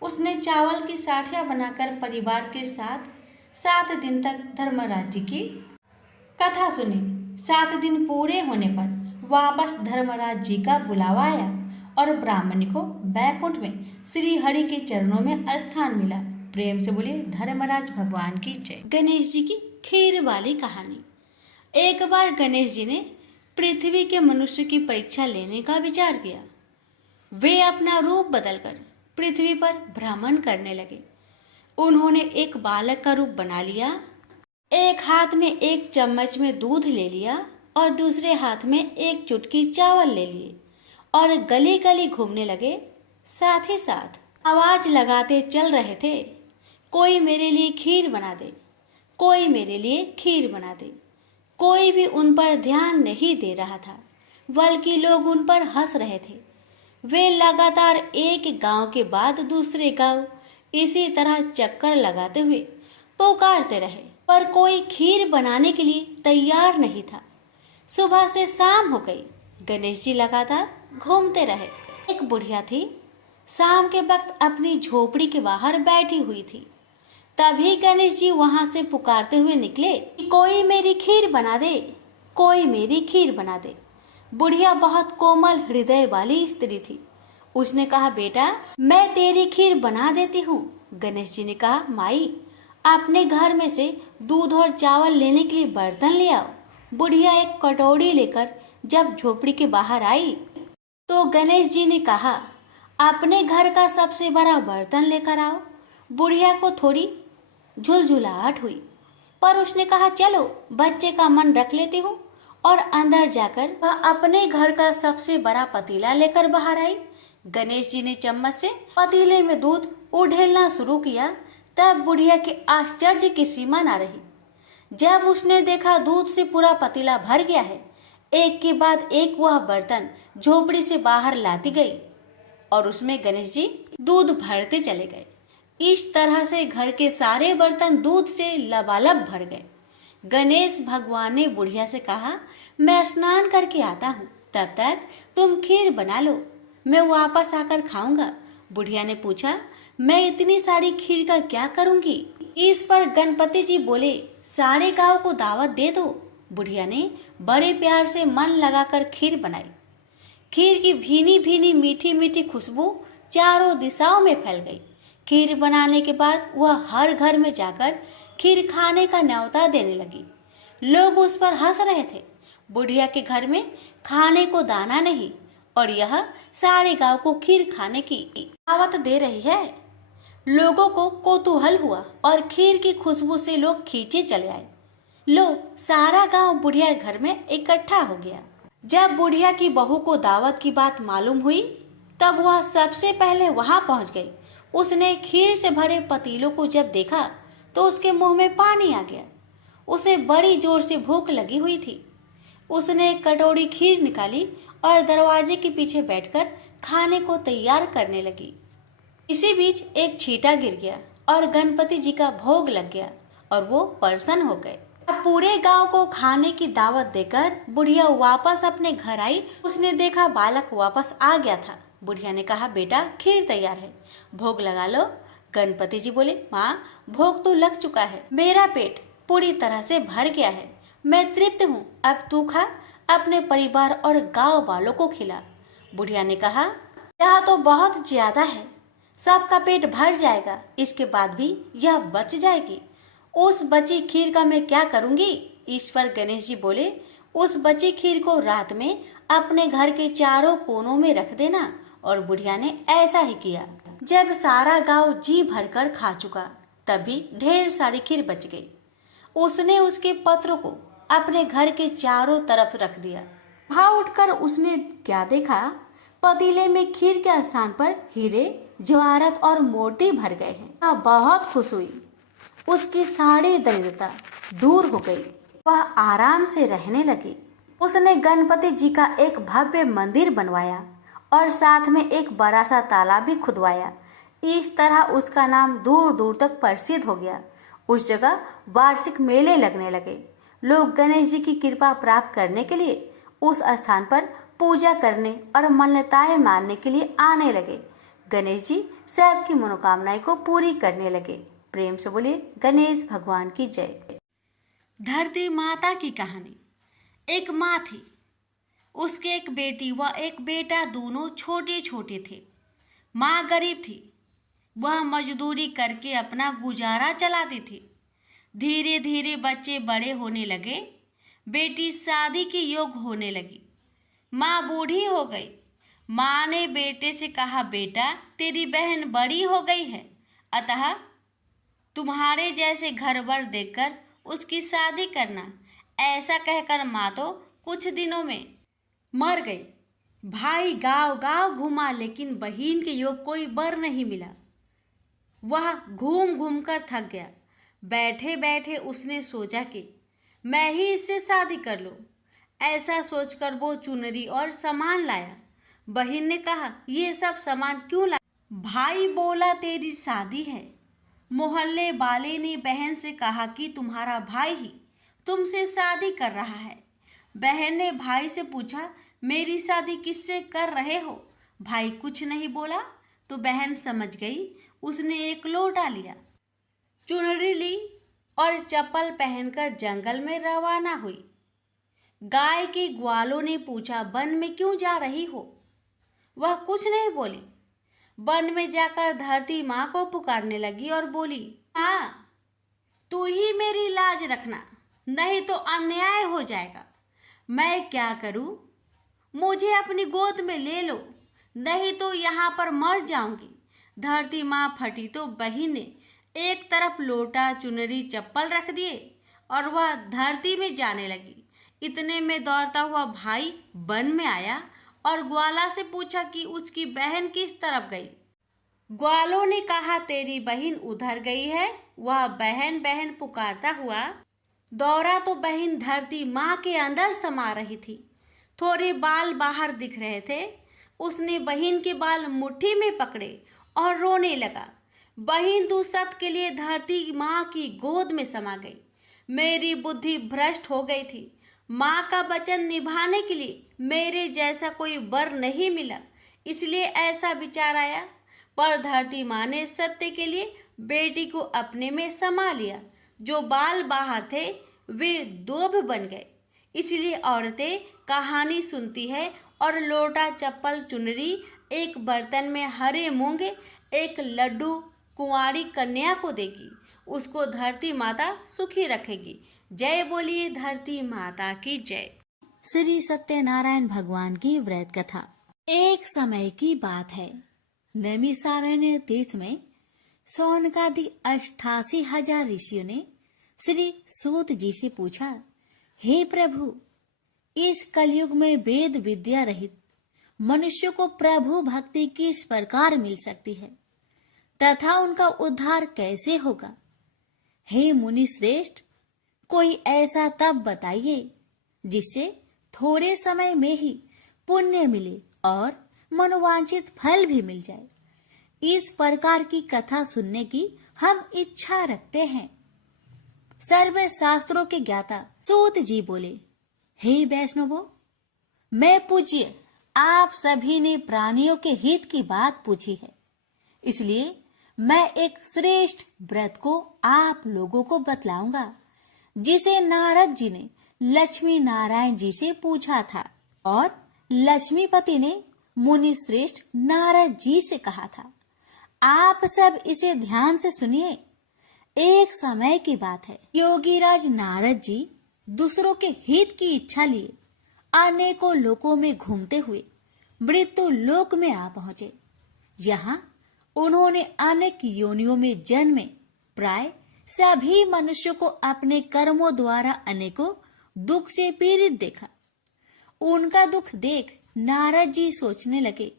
उसने चावल की साठिया बनाकर परिवार के साथ 7 दिन तक धर्मराज जी की कथा सुनी। 7 दिन पूरे होने पर वापस धर्मराज जी का बुलावा आया और ब्राह्मणी को बैकुंठ में श्री हरि के चरणों में स्थान मिला। प्रेम से बोलिए धर्मराज भगवान की जय। गणेश जी की खीर वाली कहानी। एक बार गणेश जी ने पृथ्वी के मनुष्य की परीक्षा लेने का विचार किया। वे अपना रूप बदलकर पृथ्वी पर भ्रमण करने लगे। उन्होंने एक बालक का रूप बना लिया। एक हाथ में 1 चम्मच में दूध ले लिया और दूसरे हाथ में 1 चुटकी चावल ले लिए और गली गली घूमने लगे। साथ ही साथ आवाज लगाते चल रहे थे, कोई मेरे लिए खीर बना दे, कोई मेरे लिए खीर बना दे। कोई भी उन पर ध्यान नहीं दे रहा था, बल्कि लोग उन पर हंस रहे थे। वे लगातार एक गांव के बाद दूसरे गांव इसी तरह चक्कर लगाते हुए पुकारते रहे, पर कोई खीर बनाने के लिए तैयार नहीं था। सुबह से शाम हो गई। गणेश जी लगातार घूमते रहे। एक बुढ़िया थी, शाम के वक्त अपनी झोपड़ी के बाहर बैठी हुई थी। तभी गणेश जी वहां से पुकारते हुए निकले कि कोई मेरी खीर बना दे, कोई मेरी खीर बना दे। बुढ़िया बहुत कोमल हृदय वाली स्त्री थी। उसने कहा, बेटा मैं तेरी खीर बना देती हूँ। गणेश जी ने कहा, माई अपने घर में से दूध और चावल लेने के लिए बर्तन ले आओ। बुढ़िया एक कटोरी लेकर जब झोपड़ी के बाहर आई तो गणेश जी ने कहा, अपने घर का सबसे बड़ा बर्तन लेकर आओ। बुढ़िया को थोड़ी झुलझुलाहट हुई, पर उसने कहा, चलो बच्चे का मन रख लेती हूँ, और अंदर जाकर वह अपने घर का सबसे बड़ा पतीला लेकर बाहर आई। गणेश जी ने चम्मच से पतीले में दूध उड़ेलना शुरू किया। तब बुढ़िया के आश्चर्य की सीमा न रही। जब उसने देखा दूध से पूरा पतीला भर गया है, एक के बाद एक वह बर्तन झोपड़ी से बाहर लाती गई और उसमें गणेश जी दूध भरते चले गए। इस तरह से घर के सारे बर्तन दूध से लबालब भर गए। गणेश भगवान ने बुढ़िया से कहा, मैं स्नान करके आता हूँ, तब तक तुम खीर बना लो, मैं वापस आकर खाऊंगा। बुढ़िया ने पूछा, मैं इतनी सारी खीर का क्या करूंगी? इस पर गणपति जी बोले, सारे गांव को दावत दे दो। बुढ़िया ने बड़े प्यार से मन लगाकर खीर बनाई। खीर की भीनी भीनी मीठी मीठी खुशबू चारों दिशाओं में फैल गई। खीर बनाने के बाद वह हर घर में जाकर खीर खाने का न्योता देने लगी। लोग उस पर हंस रहे थे। बुढ़िया के घर में खाने को दाना नहीं और यह सारे गांव को खीर खाने की दावत दे रही है। लोगों को कौतूहल हुआ और खीर की खुशबू से लोग खींचे चले आए। लो, सारा गांव बुढ़िया घर में इकट्ठा हो गया। जब बुढ़िया की बहू को दावत की बात मालूम हुई तब वह सबसे पहले वहां पहुंच गई। उसने खीर से भरे पतीलों को जब देखा तो उसके मुंह में पानी आ गया। उसे बड़ी जोर से भूख लगी हुई थी। उसने एक कटोरी खीर निकाली और दरवाजे के पीछे बैठकर खाने को तैयार करने लगी। इसी बीच एक छींटा गिर गया और गणपति जी का भोग लग गया और वो प्रसन्न हो गए। अब पूरे गांव को खाने की दावत देकर बुढ़िया वापस अपने घर आई। उसने देखा बालक वापस आ गया था। बुढ़िया ने कहा, बेटा खीर तैयार है, भोग लगा लो। गणपति जी बोले, माँ भोग तो लग चुका है, मेरा पेट पूरी तरह से भर गया है, मैं तृप्त हूँ, अब तू खा, अपने परिवार और गांव वालों को खिला। बुढ़िया ने कहा, यह तो बहुत ज्यादा है, सबका पेट भर जाएगा, इसके बाद भी यह बच जाएगी। उस बची खीर का मैं क्या करूंगी? इस पर गणेश जी बोले, उस बची खीर को रात में अपने घर के चारों कोनों में रख देना। और बुढ़िया ने ऐसा ही किया। जब सारा गांव जी भरकर खा चुका तब भी ढेर सारी खीर बच गई। उसने उसके पत्रों को अपने घर के चारों तरफ रख दिया। वहां उठकर उसने क्या देखा? पतीले में खीर के स्थान पर हीरे, जवाहरात और मोती भर गए हैं। बहुत खुश हुई। उसकी सारी दरिद्रता दूर हो गई। वह आराम से रहने लगी। उसने गणपति जी का एक भव्य मंदिर बनवाया और साथ में एक बड़ा सा तालाब भी खुदवाया। इस तरह उसका नाम दूर दूर तक प्रसिद्ध हो गया। उस जगह वार्षिक मेले लगने लगे। लोग गणेश जी की कृपा प्राप्त करने के लिए उस स्थान पर पूजा करने और मान्यताएं मानने के लिए आने लगे। गणेश जी सबकी मनोकामनाएं को पूरी करने लगे। प्रेम से बोलिए गणेश भगवान की जय। धरती माता की कहानी। एक माँ थी, उसके एक बेटी व एक बेटा, दोनों छोटे छोटे थे। माँ गरीब थी, वह मजदूरी करके अपना गुजारा चलाती थी। धीरे धीरे बच्चे बड़े होने लगे, बेटी शादी के योग्य होने लगी। माँ बूढ़ी हो गई। माँ ने बेटे से कहा, बेटा तेरी बहन बड़ी हो गई है, अतः तुम्हारे जैसे घरवर देखकर उसकी शादी करना। ऐसा कहकर माँ तो कुछ दिनों में मर गई। भाई गांव गांव घूमा लेकिन बहन के योग कोई बर नहीं मिला। वह घूम घूम कर थक गया। बैठे बैठे उसने सोचा कि मैं ही इससे शादी कर लूं। ऐसा सोचकर वो चुनरी और सामान लाया। बहन ने कहा, ये सब सामान क्यों लाया? भाई बोला, तेरी शादी है। मोहल्ले वाले ने बहन से कहा कि तुम्हारा भाई ही तुमसे शादी कर रहा है। बहन ने भाई से पूछा, मेरी शादी किससे कर रहे हो? भाई कुछ नहीं बोला तो बहन समझ गई। उसने एक लोटा लिया, चुनरी ली और चप्पल पहनकर जंगल में रवाना हुई। गाय के ग्वालों ने पूछा, वन में क्यों जा रही हो? वह कुछ नहीं बोली। वन में जाकर धरती माँ को पुकारने लगी और बोली, माँ तू ही मेरी लाज रखना, नहीं तो अन्याय हो जाएगा। मैं क्या करूं? मुझे अपनी गोद में ले लो, नहीं तो यहाँ पर मर जाऊंगी। धरती माँ फटी तो बहन ने एक तरफ लोटा, चुनरी, चप्पल रख दिए और वह धरती में जाने लगी। इतने में दौड़ता हुआ भाई वन में आया और ग्वाला से पूछा कि उसकी बहन किस तरफ गई। ग्वालों ने कहा, तेरी बहन उधर गई है। वह बहन बहन पुकारता हुआ दौड़ा तो बहन धरती माँ के अंदर समा रही थी। थोड़े बाल बाहर दिख रहे थे। उसने बहन के बाल मुट्ठी में पकड़े और रोने लगा। बहन दुसत के लिए धरती माँ की गोद में समा गई। मेरी बुद्धि भ्रष्ट हो गई थी। माँ का वचन निभाने के लिए मेरे जैसा कोई वर नहीं मिला, इसलिए ऐसा विचार आया। पर धरती माँ ने सत्य के लिए बेटी को अपने में समा लिया। जो बाल बाहर थे वे दोभ बन गए। इसलिए औरतें कहानी सुनती है और लोटा, चप्पल, चुनरी एक बर्तन में हरे मूंग, एक लड्डू कुंवारी कन्या को देगी। उसको धरती माता सुखी रखेगी। जय बोलिए धरती माता की जय। श्री सत्यनारायण भगवान की व्रत कथा। एक समय की बात है, नैमिषारण्य तीर्थ में सौनकादि 88,000 ऋषियों ने श्री सूत जी से पूछा, हे प्रभु, इस कलयुग में वेद विद्या रहित मनुष्य को प्रभु भक्ति किस प्रकार मिल सकती है तथा उनका उद्धार कैसे होगा? हे मुनि श्रेष्ठ, कोई ऐसा तप बताइए जिससे थोड़े समय में ही पुण्य मिले और मनोवांछित फल भी मिल जाए। इस प्रकार की कथा सुनने की हम इच्छा रखते हैं। सर्व शास्त्रों के ज्ञाता सूत जी बोले, हे वैष्णवों, मैं पूज्य आप सभी ने प्राणियों के हित की बात पूछी है, इसलिए मैं एक श्रेष्ठ व्रत को आप लोगों को बतलाऊंगा, जिसे नारद जी ने लक्ष्मी नारायण जी से पूछा था और लक्ष्मीपति ने मुनि श्रेष्ठ नारद जी से कहा था। आप सब इसे ध्यान से सुनिए। एक समय की बात है, योगीराज नारद जी दूसरों के हित की इच्छा लिए अनेकों लोकों में घूमते हुए मृत्यु लोक में आ पहुंचे। यहाँ उन्होंने अनेक योनियों में जन्मे प्राय सभी मनुष्यों को अपने कर्मों द्वारा अनेकों दुख से पीड़ित देखा। उनका दुख देख नारद जी सोचने लगे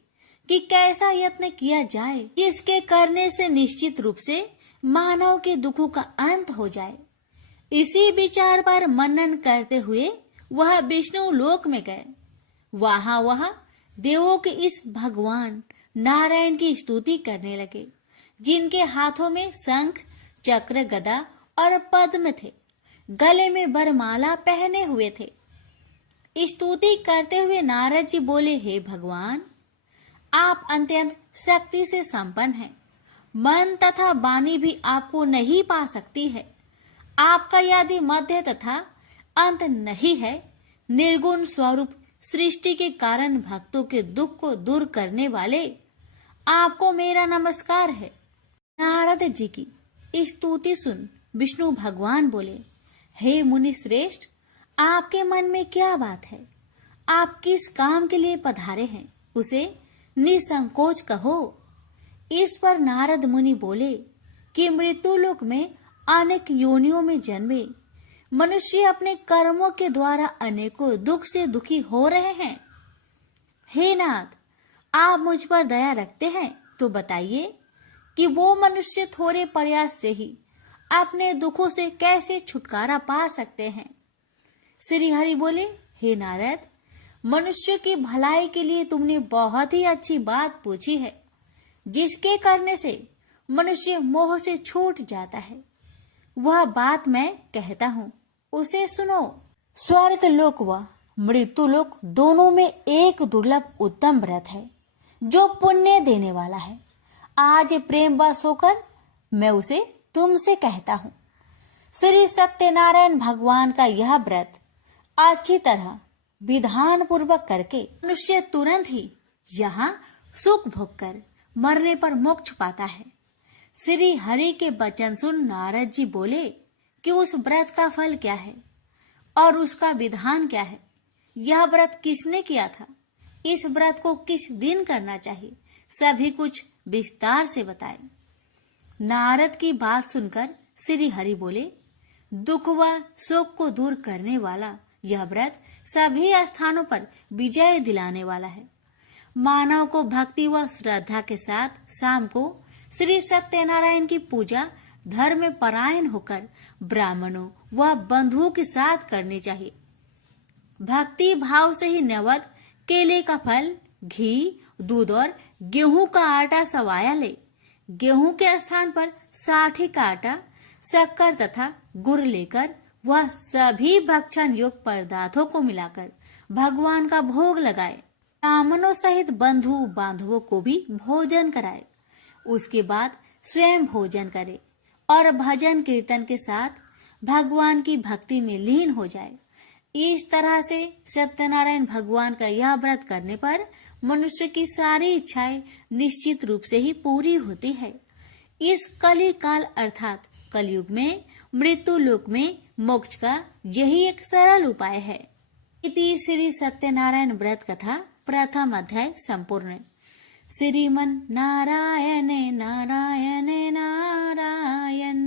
कि कैसा यत्न किया जाए, इसके करने से निश्चित रूप से मानव के दुखों का अंत हो जाए। इसी विचार पर मनन करते हुए वह विष्णु लोक में गए। वहां देवों के इस भगवान नारायण की स्तुति करने लगे, जिनके हाथों में शंख, चक्र, गदा और पद्म थे। गले में वरमाला पहने हुए थे। स्तुति करते हुए नारद जी बोले, हे भगवान, आप अत्यंत शक्ति से संपन्न हैं। मन तथा वाणी भी आपको नहीं पा सकती है। आपका यदि मध्य तथा अंत नहीं है। निर्गुण स्वरूप सृष्टि के कारण भक्तों के दुख को दूर करने वाले आपको मेरा नमस्कार है। नारद जी की स्तुति सुन विष्णु भगवान बोले, हे मुनि श्रेष्ठ, आपके मन में क्या बात है? आप किस काम के लिए पधारे हैं, उसे निसंकोच कहो। इस पर नारद मुनि बोले कि मृत्यु लोक में अनेक योनियों में जन्मे मनुष्य अपने कर्मों के द्वारा अनेकों दुख से दुखी हो रहे हैं। हे नाथ, आप मुझ पर दया रखते हैं तो बताइए कि वो मनुष्य थोड़े प्रयास से ही अपने दुखों से कैसे छुटकारा पा सकते हैं। श्री हरि बोले, हे नारद, मनुष्य की भलाई के लिए तुमने बहुत ही अच्छी बात पूछी है, जिसके करने से मनुष्य मोह से छूट जाता है। वह बात मैं कहता हूँ, उसे सुनो। स्वर्ग लोक व मृत्यु लोक दोनों में एक दुर्लभ उत्तम व्रत है जो पुण्य देने वाला है। आज प्रेम वश होकर मैं उसे तुमसे कहता हूँ। श्री सत्यनारायण भगवान का यह व्रत अच्छी तरह विधान पूर्वक करके मनुष्य तुरंत ही यहाँ सुख भोग कर मरने पर मोक्ष पाता है। श्री हरि के वचन सुन नारद जी बोले कि उस व्रत का फल क्या है और उसका विधान क्या है, यह व्रत किसने किया था, इस व्रत को किस दिन करना चाहिए, सभी कुछ विस्तार से बताए। नारद की बात सुनकर श्री हरि बोले, दुख व शोक को दूर करने वाला यह व्रत सभी स्थानों पर विजय दिलाने वाला है। मानव को भक्ति व श्रद्धा के साथ शाम को श्री सत्यनारायण की पूजा धर्म में परायण होकर ब्राह्मणों व बंधुओं के साथ करनी चाहिए। भक्ति भाव से ही नैवेद्य केले का फल, घी, दूध और गेहूं का आटा सवाया ले। गेहूं के स्थान पर साठी का आटा, शक्कर तथा गुड़ लेकर वह सभी भक्षण योग्य पदार्थों को मिलाकर भगवान का भोग लगाए। ब्राह्मणों सहित बंधु बांधवों को भी भोजन कराए। उसके बाद स्वयं भोजन करे और भजन कीर्तन के साथ भगवान की भक्ति में लीन हो जाए। इस तरह से सत्यनारायण भगवान का यह व्रत करने पर मनुष्य की सारी इच्छाएं निश्चित रूप से ही पूरी होती है। इस कली काल अर्थात कलयुग में मृत्यु लोक में मोक्ष का यही एक सरल उपाय है। इति श्री सत्यनारायण व्रत कथा प्रथम अध्याय संपूर्ण। श्रीमन नारायणे नारायणे नारायण,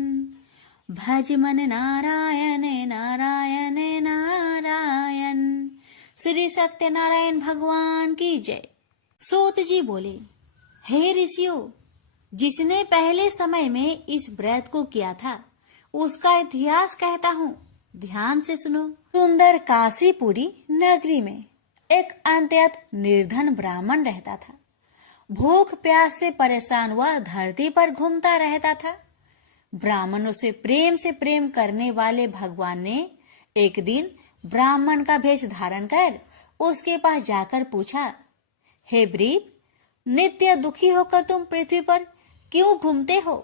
भज मन नारायणे नारायणे नारायण। श्री सत्यनारायण भगवान की जय। सूत जी बोले, हे ऋषियों, जिसने पहले समय में इस व्रत को किया था उसका इतिहास कहता हूँ, ध्यान से सुनो। सुंदर काशीपुरी नगरी में एक अत्यंत निर्धन ब्राह्मण रहता था। भूख प्यास से परेशान हुआ धरती पर घूमता रहता था। ब्राह्मणों से प्रेम करने वाले भगवान ने एक दिन ब्राह्मण का भेष धारण कर उसके पास जाकर पूछा, हे ब्रीप, नित्य दुखी होकर तुम पृथ्वी पर क्यों घूमते हो?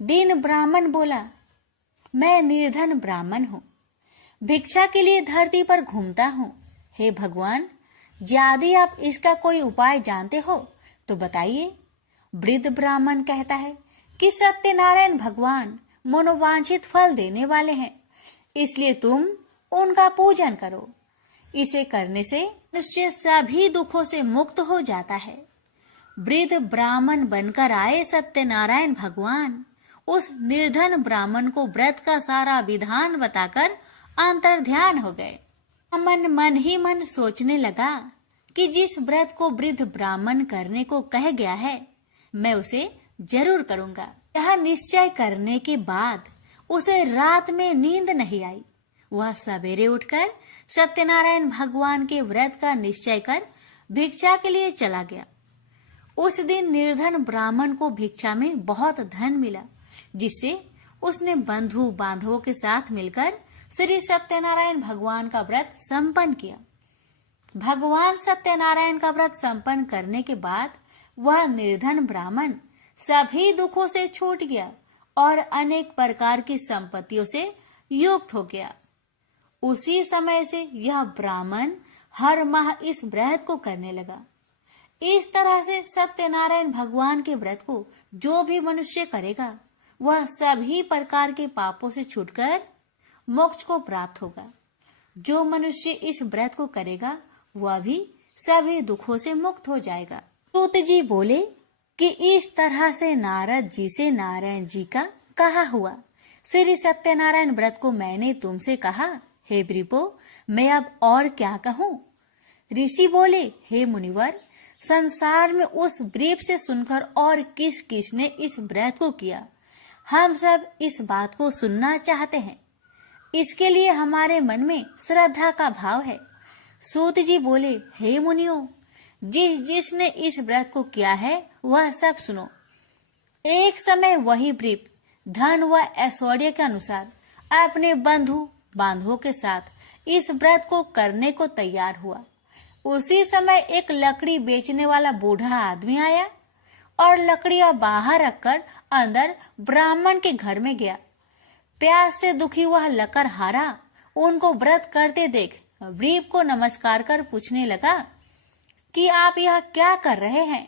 दीन ब्राह्मण बोला, मैं निर्धन ब्राह्मण हूँ, भिक्षा के लिए धरती पर घूमता हूँ। हे भगवान, यदि आप इसका कोई उपाय जानते हो तो बताइए। वृद्ध ब्राह्मण कहता है कि सत्यनारायण भगवान मनोवांछित फल देने वाले हैं, इसलिए तुम उनका पूजन करो। इसे करने से निश्चय सभी दुखों से मुक्त हो जाता है। वृद्ध ब्राह्मण बनकर आए सत्यनारायण भगवान उस निर्धन ब्राह्मण को व्रत का सारा विधान बताकर अंतर्ध्यान हो गए। मन ही मन सोचने लगा कि जिस व्रत को वृद्ध ब्राह्मण करने को कह गया है मैं उसे जरूर करूंगा। यह निश्चय करने के बाद उसे रात में नींद नहीं आई। वह सवेरे उठकर सत्यनारायण भगवान के व्रत का निश्चय कर भिक्षा के लिए चला गया। उस दिन निर्धन ब्राह्मण को भिक्षा में बहुत धन मिला, जिससे उसने बंधु बांधवों के साथ मिलकर श्री सत्यनारायण भगवान का व्रत संपन्न किया। भगवान सत्यनारायण का व्रत संपन्न करने के बाद वह निर्धन ब्राह्मण सभी दुखों से छूट गया और अनेक प्रकार की संपत्तियों से युक्त हो गया। उसी समय से यह ब्राह्मण हर माह इस व्रत को करने लगा। इस तरह से सत्यनारायण भगवान के व्रत को जो भी मनुष्य करेगा वह सभी प्रकार के पापों से छूटकर मोक्ष को प्राप्त होगा। जो मनुष्य इस व्रत को करेगा वह भी सभी दुखों से मुक्त हो जाएगा। सूत जी बोले कि इस तरह से नारद जी से नारायण जी का कहा हुआ श्री सत्यनारायण व्रत को मैंने तुमसे कहा। हे ब्रीपो, मैं अब और क्या कहूँ? ऋषि बोले, हे मुनिवर, संसार में उस ब्रीप से सुनकर और किस किस ने इस व्रत को किया, हम सब इस बात को सुनना चाहते हैं। इसके लिए हमारे मन में श्रद्धा का भाव है। सूत जी बोले, हे मुनियों, जिसने इस व्रत को किया है वह सब सुनो। एक समय वही ब्रीप धन व ऐश्वर्य के अनुसार अपने बंधु बांधवों के साथ इस व्रत को करने को तैयार हुआ। उसी समय एक लकड़ी बेचने वाला बूढ़ा आदमी आया और लकड़ियां बाहर रखकर अंदर ब्राह्मण के घर में गया। प्यास से दुखी वह लकड़हारा उनको व्रत करते देख वृप को नमस्कार कर पूछने लगा कि आप यह क्या कर रहे हैं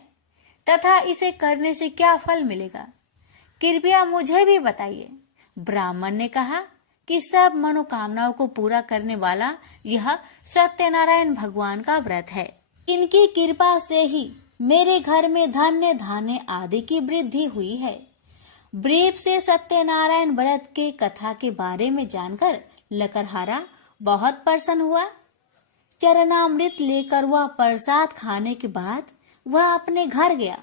तथा इसे करने से क्या फल मिलेगा, कृपया मुझे भी बताइए। ब्राह्मण ने कहा कि सब मनोकामनाओं को पूरा करने वाला यह सत्यनारायण भगवान का व्रत है। इनकी कृपा से ही मेरे घर में धान्य धान्य आदि की वृद्धि हुई है। वृप से सत्यनारायण व्रत के कथा के बारे में जानकर लकड़हारा बहुत प्रसन्न हुआ। चरणामृत लेकर वह प्रसाद खाने के बाद वह अपने घर गया।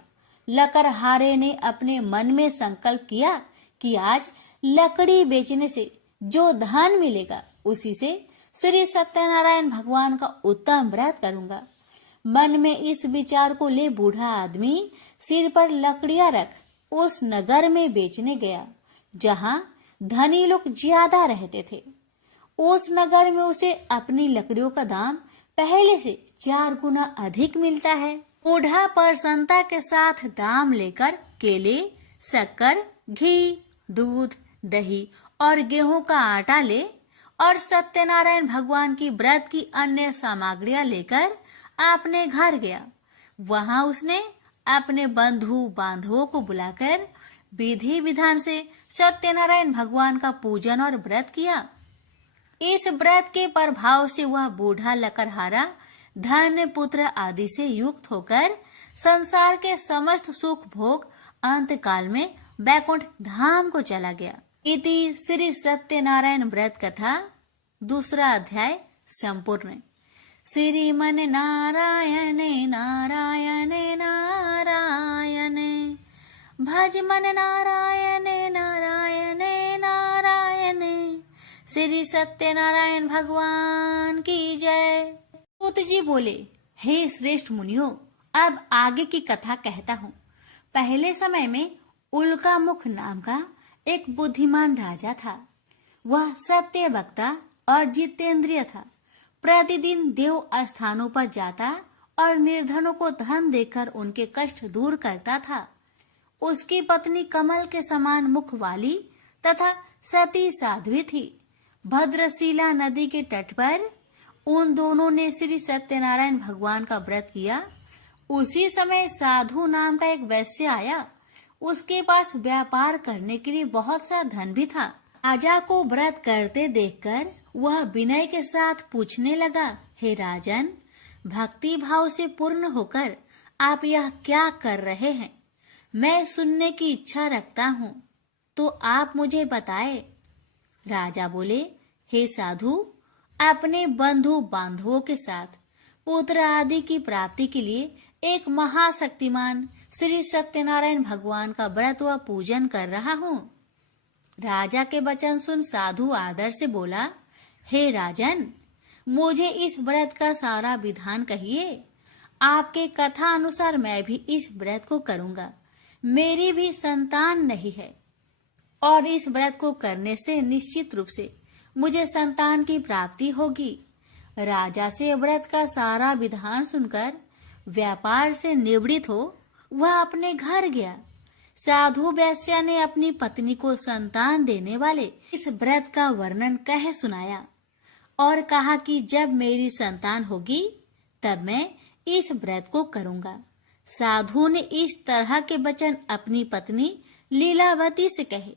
लकड़हारे ने अपने मन में संकल्प किया कि आज लकड़ी बेचने से जो धन मिलेगा उसी से श्री सत्यनारायण भगवान का उत्तम व्रत करूंगा। मन में इस विचार को ले बूढ़ा आदमी सिर पर लकड़ियां रख उस नगर में बेचने गया जहां धनी लोग ज्यादा रहते थे। उस नगर में उसे अपनी लकड़ियों का दाम पहले से 4 गुना अधिक मिलता है। बूढ़ा प्रसन्नता के साथ दाम लेकर केले, शक्कर, घी, दूध, दही और गेहूं का आटा ले और सत्यनारायण भगवान की व्रत की अन्य सामग्रियां लेकर अपने घर गया। वहां उसने अपने बंधु बांधवों को बुलाकर विधि विधान से सत्यनारायण भगवान का पूजन और व्रत किया। इस व्रत के प्रभाव से वह बूढ़ा लकड़हारा धन पुत्र आदि से युक्त होकर संसार के समस्त सुख भोग अंत काल में बैकुंठ धाम को चला गया। इति श्री सत्यनारायण व्रत कथा 2 अध्याय संपूर्ण। श्रीमन नारायण नारायण नारायण भज मन नारायण नारायण नारायण। श्री सत्यनारायण भगवान की जय। सूत जी बोले, हे श्रेष्ठ मुनियों, अब आगे की कथा कहता हूँ। पहले समय में उल्कामुख नाम का एक बुद्धिमान राजा था। वह सत्य वक्ता और जितेंद्रिय था। प्रतिदिन देव स्थानों पर जाता और निर्धनों को धन देकर उनके कष्ट दूर करता था। उसकी पत्नी कमल के समान मुख वाली तथा सती साध्वी थी। भद्रशिला नदी के तट पर उन दोनों ने श्री सत्यनारायण भगवान का व्रत किया। उसी समय साधु नाम का एक वैश्य आया। उसके पास व्यापार करने के लिए बहुत सा धन भी था। राजा को व्रत करते देखकर वह विनय के साथ पूछने लगा, हे राजन, भक्ति भाव से पूर्ण होकर आप यह क्या कर रहे हैं? मैं सुनने की इच्छा रखता हूँ, तो आप मुझे बताए। राजा बोले, हे साधु, अपने बंधु बांधवों के साथ पुत्र आदि की प्राप्ति के लिए एक महाशक्तिमान श्री सत्यनारायण भगवान का व्रत व पूजन कर रहा हूँ। राजा के वचन सुन साधु आदर से बोला, हे राजन, मुझे इस व्रत का सारा विधान कहिए। आपके कथा अनुसार मैं भी इस व्रत को करूंगा। मेरी भी संतान नहीं है और इस व्रत को करने से निश्चित रूप से मुझे संतान की प्राप्ति होगी। राजा से व्रत का सारा विधान सुनकर व्यापार से निवृत्त हो वह अपने घर गया। साधु वैश्य ने अपनी पत्नी को संतान देने वाले इस व्रत का वर्णन कह सुनाया और कहा कि जब मेरी संतान होगी तब मैं इस व्रत को करूंगा। साधु ने इस तरह के वचन अपनी पत्नी लीलावती से कहे।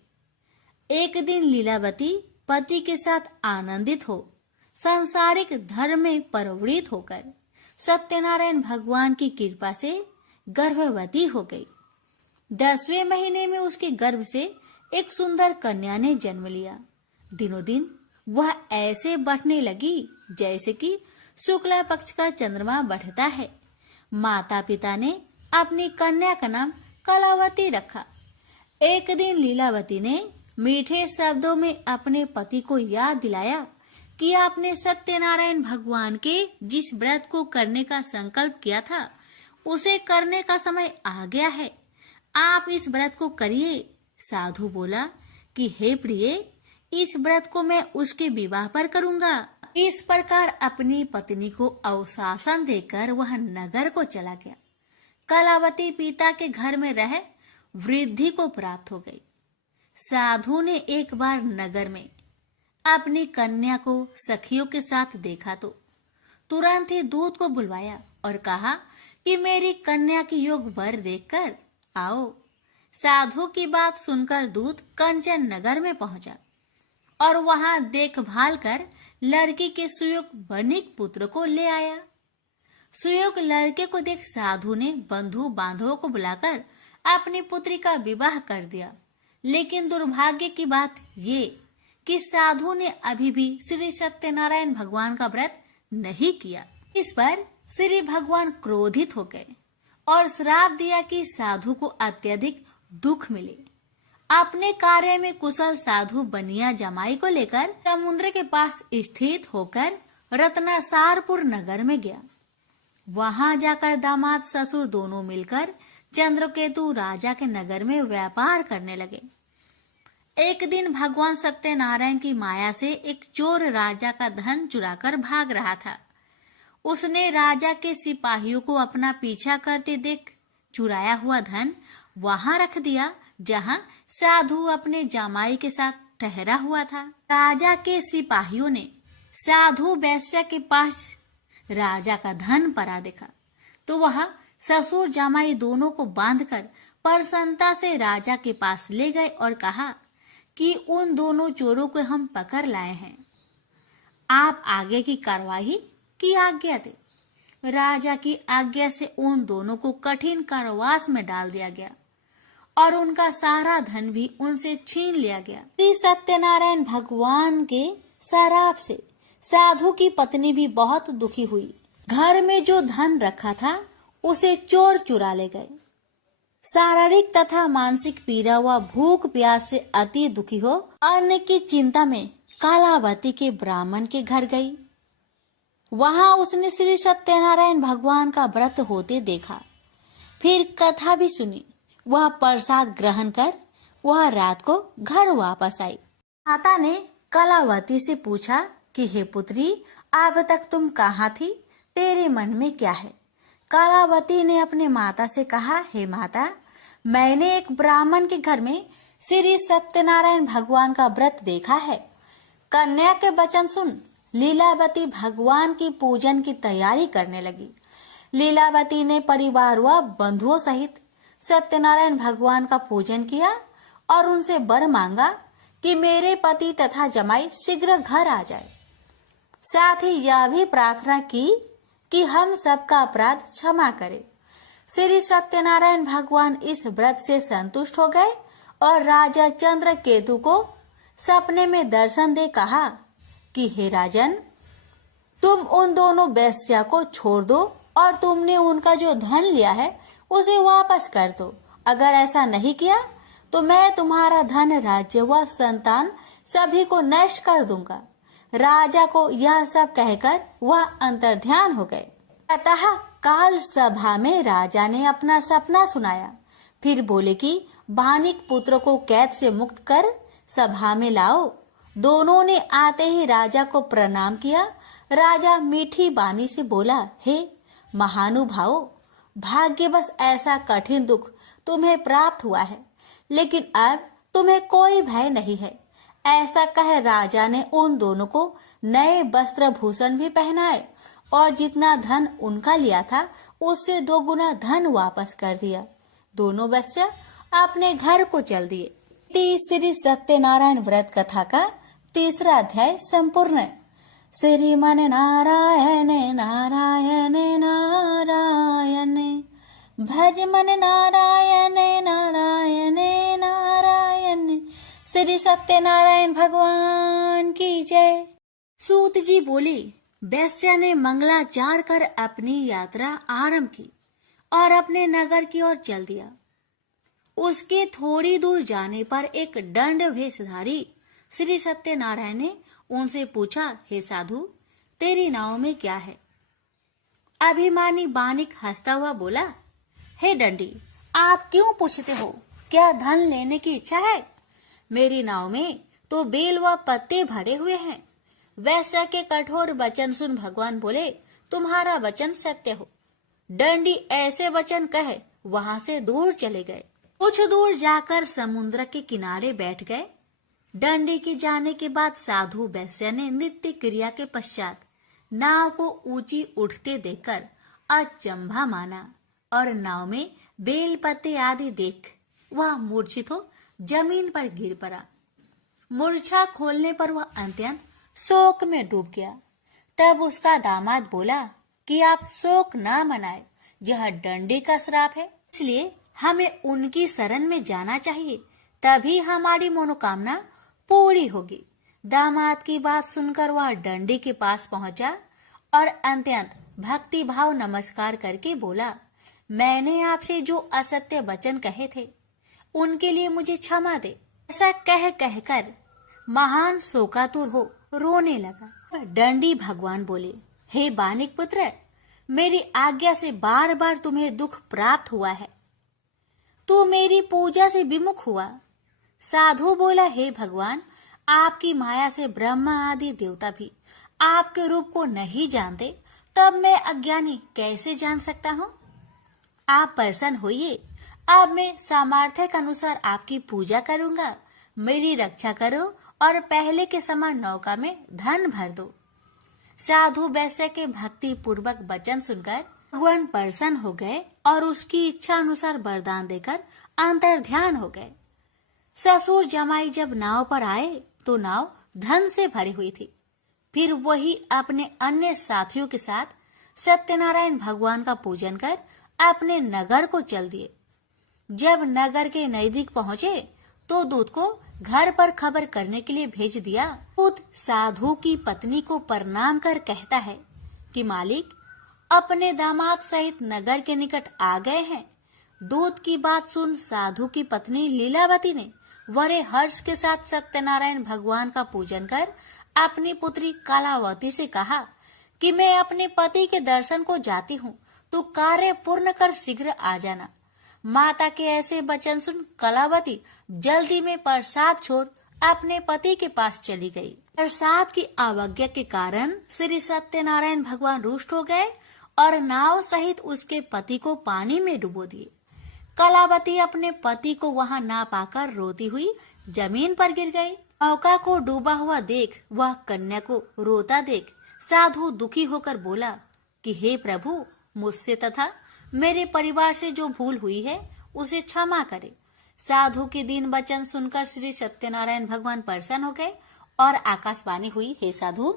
एक दिन लीलावती पति के साथ आनंदित हो सांसारिक धर्म में प्रवृत्त होकर सत्यनारायण भगवान की कृपा से गर्भवती हो गई। 10वें महीने में उसके गर्भ से एक सुंदर कन्या ने जन्म लिया। दिनों दिन वह ऐसे बढ़ने लगी जैसे कि शुक्ला पक्ष का चंद्रमा बढ़ता है। माता पिता ने अपनी कन्या का नाम कलावती रखा। एक दिन लीलावती ने मीठे शब्दों में अपने पति को याद दिलाया कि आपने सत्यनारायण भगवान के जिस व्रत को करने का संकल्प किया था उसे करने का समय आ गया है। आप इस व्रत को करिए। साधु बोला कि हे प्रिय, इस व्रत को मैं उसके विवाह पर करूंगा। इस प्रकार अपनी पत्नी को अवशासन देकर वह नगर को चला गया। कलावती पिता के घर में रह वृद्धि को प्राप्त हो गई। साधु ने एक बार नगर में अपनी कन्या को सखियों के साथ देखा तो तुरंत ही दूत को बुलवाया और कहा कि मेरी कन्या की योग वर देखकर आओ। साधु की बात सुनकर दूत कंचन नगर में पहुंचा और वहां देखभाल कर लड़की के सुयोग बनिक पुत्र को ले आया। सुयोग लड़के को देख साधु ने बंधु बांधवों को बुलाकर अपनी पुत्री का विवाह कर दिया। लेकिन दुर्भाग्य की बात ये कि साधु ने अभी भी श्री सत्यनारायण भगवान का व्रत नहीं किया। इस पर श्री भगवान क्रोधित हो गए और श्राप दिया कि साधु को अत्यधिक दुख मिले। अपने कार्य में कुशल साधु बनिया जमाई को लेकर समुद्र के पास स्थित होकर रत्नासारपुर नगर में गया। वहां जाकर दामाद ससुर दोनों मिलकर चंद्रकेतु राजा के नगर में व्यापार करने लगे। एक दिन भगवान सत्यनारायण की माया से एक चोर राजा का धन चुराकर भाग रहा था। उसने राजा के सिपाहियों को अपना पीछा करते देख चुराया हुआ धन वहां रख दिया जहां साधु अपने जमाई के साथ ठहरा हुआ था। राजा के सिपाहियों ने साधु वैश्या के पास राजा का धन पड़ा देखा तो वह ससुर जमाई दोनों को बांधकर प्रसन्नता से राजा के पास ले गए और कहा कि उन दोनों चोरों को हम पकड़ लाए हैं, आप आगे की कार्रवाई की आज्ञा दे। राजा की आज्ञा से उन दोनों को कठिन कारावास में डाल दिया गया और उनका सारा धन भी उनसे छीन लिया गया। श्री सत्यनारायण भगवान के श्राप से साधु की पत्नी भी बहुत दुखी हुई। घर में जो धन रखा था उसे चोर चुरा ले गए। शारीरिक तथा मानसिक पीड़ा व भूख प्यास से अति दुखी हो अन्न की चिंता में कालावती के ब्राह्मण के घर गई। वहां उसने श्री सत्यनारायण भगवान का व्रत होते देखा। फिर कथा भी सुनी। वह प्रसाद ग्रहण कर वह रात को घर वापस आई। माता ने कलावती से पूछा कि हे पुत्री, अब तक तुम कहाँ थी, तेरे मन में क्या है? कलावती ने अपने माता से कहा, हे माता, मैंने एक ब्राह्मण के घर में श्री सत्यनारायण भगवान का व्रत देखा है। कन्या के वचन सुन लीलावती भगवान की पूजन की तैयारी करने लगी। लीलावती ने परिवार व बंधुओं सहित सत्यनारायण भगवान का पूजन किया और उनसे वर मांगा कि मेरे पति तथा जमाई शीघ्र घर आ जाए। साथ ही यह भी प्रार्थना की कि हम सबका अपराध क्षमा करे। श्री सत्यनारायण भगवान इस व्रत से संतुष्ट हो गए और राजा चंद्रकेतु को सपने में दर्शन दे कहा कि हे राजन, तुम उन दोनों वेश्या को छोड़ दो और तुमने उनका जो धन लिया है उसे वापस कर दो। अगर ऐसा नहीं किया तो मैं तुम्हारा धन, राज्य व संतान सभी को नष्ट कर दूंगा। राजा को यह सब कहकर वह अंतर्ध्यान हो गए। अतः काल सभा में राजा ने अपना सपना सुनाया। फिर बोले कि बानिक पुत्र को कैद से मुक्त कर सभा में लाओ। दोनों ने आते ही राजा को प्रणाम किया। राजा मीठी बानी से बोला, हे महानुभावो, भाग्यवश ऐसा कठिन दुख तुम्हें प्राप्त हुआ है, लेकिन अब तुम्हें कोई भय नहीं है। ऐसा कह राजा ने उन दोनों को नए वस्त्र भूषण भी पहनाए और जितना धन उनका लिया था उससे 2 गुना धन वापस कर दिया। दोनों वेश्या अपने घर को चल दिए। श्री सत्यनारायण व्रत कथा का 3रा अध्याय संपूर्ण। श्रीमन नारायण नारायण नारायण, भज मन नारायण नारायण नारायण। श्री सत्यनारायण भगवान की जय। सूत जी बोली, वैश्या ने मंगलाचार कर अपनी यात्रा आरंभ की और अपने नगर की ओर चल दिया। उसके थोड़ी दूर जाने पर एक दंड वेशधारी श्री सत्यनारायण ने उनसे पूछा, हे साधु, तेरी नाव में क्या है? अभिमानी बानिक हंसता हुआ बोला, हे दंडी, आप क्यों पूछते हो? क्या धन लेने की इच्छा है? मेरी नाव में तो बेल व पत्ते भरे हुए हैं। वैश्या के कठोर वचन सुन भगवान बोले, तुम्हारा वचन सत्य हो। दंडी ऐसे वचन कहे वहां से दूर चले गए। कुछ दूर जाकर समुद्र के किनारे बैठ गए। डंडी के जाने के बाद साधु वैश्य ने नित्य क्रिया के पश्चात नाव को ऊंची उठते देखकर अचंभा माना और नाव में बेल पत्ते आदि देख वह मूर्छित हो जमीन पर गिर पड़ा। मूर्छा खोलने पर वह अत्यंत शोक में डूब गया। तब उसका दामाद बोला कि आप शोक न मनाए, यह डंडी का श्राप है, इसलिए हमें उनकी शरण में जाना चाहिए, तभी हमारी मनोकामना पूरी होगी। दामाद की बात सुनकर वह डंडी के पास पहुंचा और अत्यंत भक्ति भाव नमस्कार करके बोला, मैंने आपसे जो असत्य वचन कहे थे उनके लिए मुझे क्षमा दे। ऐसा कहकर महान शोकातुर हो रोने लगा। डंडी भगवान बोले, हे बानिक पुत्र, मेरी आज्ञा से बार बार तुम्हें दुख प्राप्त हुआ है, तू मेरी पूजा से विमुख हुआ। साधु बोला, हे भगवान, आपकी माया से ब्रह्मा आदि देवता भी आपके रूप को नहीं जानते, तब मैं अज्ञानी कैसे जान सकता हूँ? आप प्रसन्न होइए, अब मैं सामर्थ्य के अनुसार आपकी पूजा करूंगा। मेरी रक्षा करो और पहले के समान नौका में धन भर दो। साधु वैश्य के भक्ति पूर्वक वचन सुनकर भगवान प्रसन्न हो गए और उसकी इच्छा अनुसार वरदान देकर अंतर ध्यान हो गए। ससुर जमाई जब नाव पर आए तो नाव धन से भरी हुई थी। फिर वही अपने अन्य साथियों के साथ सत्यनारायण भगवान का पूजन कर अपने नगर को चल दिए। जब नगर के नजदीक पहुंचे तो दूत को घर पर खबर करने के लिए भेज दिया। दूत साधु की पत्नी को प्रणाम कर कहता है कि मालिक अपने दामाद सहित नगर के निकट आ गए हैं। दूत की बात सुन साधु की पत्नी लीलावती ने बड़े हर्ष के साथ सत्यनारायण भगवान का पूजन कर अपनी पुत्री कलावती से कहा कि मैं अपने पति के दर्शन को जाती हूँ, तो कार्य पूर्ण कर शीघ्र आ जाना। माता के ऐसे वचन सुन कलावती जल्दी में प्रसाद छोड़ अपने पति के पास चली गई। प्रसाद की अवज्ञा के कारण श्री सत्यनारायण भगवान रुष्ट हो गए और नाव सहित उसके पति को पानी में डुबो दिए। कलावती अपने पति को वहां ना पाकर रोती हुई जमीन पर गिर गई। नौका को डूबा हुआ देख वह कन्या को रोता देख साधु दुखी होकर बोला कि हे प्रभु, मुझसे तथा मेरे परिवार से जो भूल हुई है उसे क्षमा करे। साधु के दीन वचन सुनकर श्री सत्यनारायण भगवान प्रसन्न हो गए और आकाशवाणी हुई, हे साधु,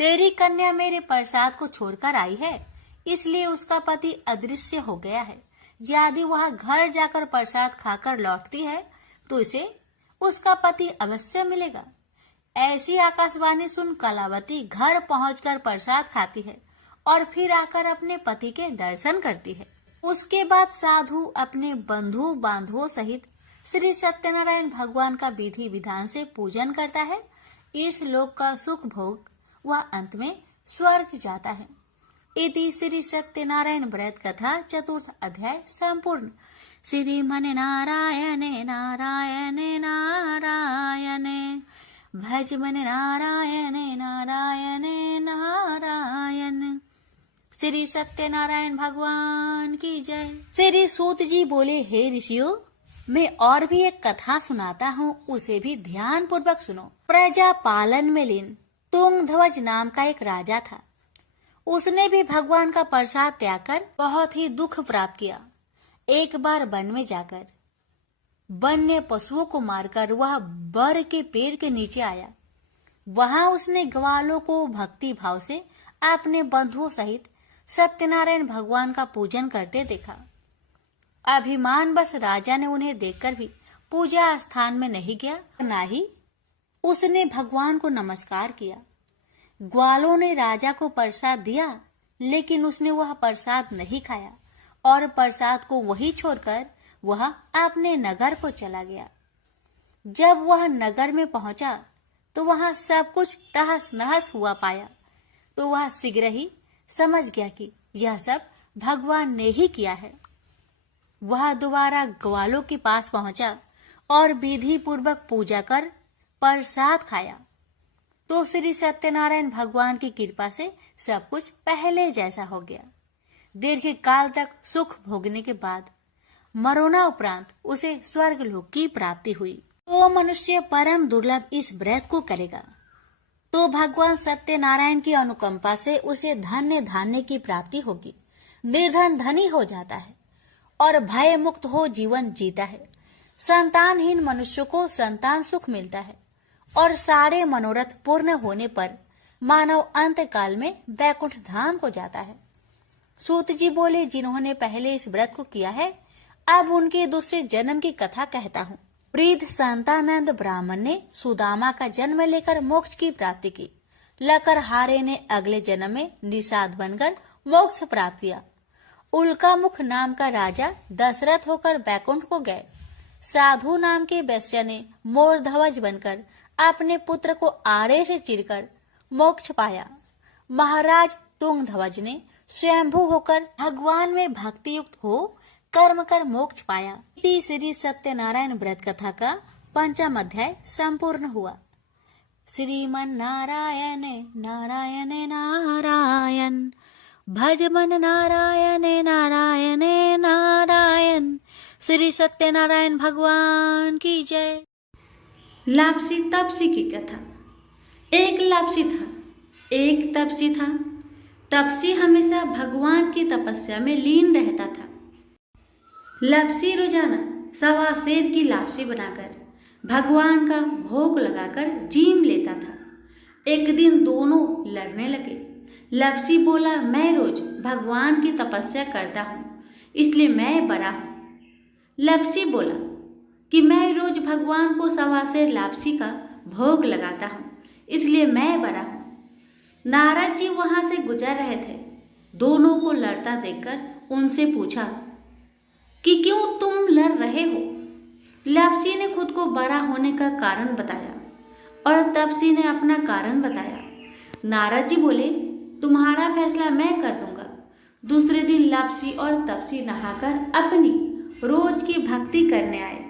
तेरी कन्या मेरे प्रसाद को छोड़कर आई है, इसलिए उसका पति अदृश्य हो गया है। यदि वह घर जाकर प्रसाद खाकर लौटती है तो इसे उसका पति अवश्य मिलेगा। ऐसी आकाशवाणी सुन कलावती घर पहुंचकर प्रसाद खाती है और फिर आकर अपने पति के दर्शन करती है। उसके बाद साधु अपने बंधु बांधवों सहित श्री सत्यनारायण भगवान का विधि विधान से पूजन करता है। इस लोक का सुख भोग वह अंत में स्वर्ग जाता है। इति श्री सत्यनारायण व्रत कथा चतुर्थ अध्याय संपूर्ण। श्रीमन नारायणे नारायणे नारायणे भज मन नारायणे नारायणे नारायण। श्री सत्यनारायण भगवान की जय। श्री सूत जी बोले, हे ऋषियों, मैं और भी एक कथा सुनाता हूँ, उसे भी ध्यान पूर्वक सुनो। प्रजा पालन में लीन तुंगध्वज नाम का एक राजा था। उसने भी भगवान का प्रसाद त्याग कर बहुत ही दुख प्राप्त किया। एक बार वन में जाकर वन्य पशुओं को मारकर वह बर के पेड़ के नीचे आया। वहां उसने ग्वालों को भक्ति भाव से अपने बंधुओं सहित सत्यनारायण भगवान का पूजन करते देखा। अभिमान बस राजा ने उन्हें देखकर भी पूजा स्थान में नहीं गया, न ही उसने भगवान को नमस्कार किया। ग्वालों ने राजा को प्रसाद दिया, लेकिन उसने वह प्रसाद नहीं खाया और प्रसाद को वही छोड़कर वह अपने नगर को चला गया। जब वह नगर में पहुंचा तो वहां सब कुछ तहस नहस हुआ पाया, तो वह शीघ्र ही समझ गया कि यह सब भगवान ने ही किया है। वह दोबारा ग्वालों के पास पहुंचा और विधि पूर्वक पूजा कर प्रसाद खाया, तो श्री सत्यनारायण भगवान की कृपा से सब कुछ पहले जैसा हो गया। दीर्घ काल तक सुख भोगने के बाद मरोना उपरांत उसे स्वर्ग लोक की प्राप्ति हुई। तो मनुष्य परम दुर्लभ इस व्रत को करेगा तो भगवान सत्यनारायण की अनुकंपा से उसे धन्य धान्य की प्राप्ति होगी, निर्धन धनी हो जाता है और भय मुक्त हो जीवन जीता है। संतानहीन मनुष्य को संतान सुख मिलता है और सारे मनोरथ पूर्ण होने पर मानव अंत काल में वैकुंठ धाम को जाता है। सूत जी बोले, जिन्होंने पहले इस व्रत को किया है अब उनके दूसरे जन्म की कथा कहता हूँ। वृद्ध संतानंद ब्राह्मण ने सुदामा का जन्म लेकर मोक्ष की प्राप्ति की। लकरहारे ने अगले जन्म में निषाद बनकर मोक्ष प्राप्त किया। उल्का मुख नाम का राजा दशरथ होकर बैकुंठ को गए। साधु नाम के वैश्य ने मोर ध्वज बनकर अपने पुत्र को आरे से चीरकर मोक्ष पाया। महाराज तुंग ध्वज ने स्वयंभू होकर भगवान में भक्ति युक्त हो कर्म कर मोक्ष पाया। श्री सत्यनारायण व्रत कथा का 5वां अध्याय संपूर्ण हुआ। श्रीमन नारायण नारायण नारायण भज मन नारायण नारायण नारायण। श्री सत्यनारायण भगवान की जय। लापसी तपसी की कथा। एक लापसी था, एक तपसी था। तपसी हमेशा भगवान की तपस्या में लीन रहता था। लापसी रोजाना 1.25 सेर की लापसी बनाकर भगवान का भोग लगाकर जीम लेता था। एक दिन दोनों लड़ने लगे। लापसी बोला, मैं रोज भगवान की तपस्या करता हूँ इसलिए मैं बड़ा हूँ। लापसी बोला कि मैं रोज भगवान को 1.25 सेर लापसी का भोग लगाता हूँ इसलिए मैं बड़ा हूँ। नारद जी वहाँ से गुजर रहे थे। दोनों को लड़ता देखकर उनसे पूछा कि क्यों तुम लड़ रहे हो। लापसी ने खुद को बड़ा होने का कारण बताया और तपसी ने अपना कारण बताया। नारद जी बोले, तुम्हारा फैसला मैं कर दूंगा। दूसरे दिन लापसी और तपसी नहाकर अपनी रोज की भक्ति करने आए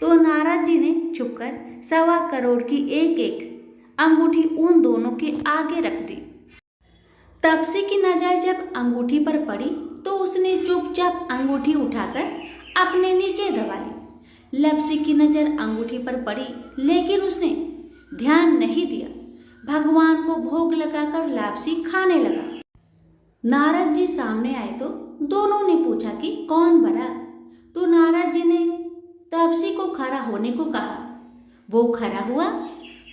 तो नारद जी ने छुपकर 1.25 करोड़ की एक एक अंगूठी उन दोनों के आगे रख दी। तपसी की नजर जब अंगूठी पर पड़ी तो उसने चुपचाप अंगूठी उठाकर अपने नीचे दबा ली। लापसी की नजर अंगूठी पर पड़ी लेकिन उसने ध्यान नहीं दिया। भगवान को भोग लगाकर लापसी खाने लगा। नारद जी सामने आए तो दोनों ने पूछा कि कौन बड़ा। तो नारद जी ने तपसी को खड़ा होने को कहा। वो खड़ा हुआ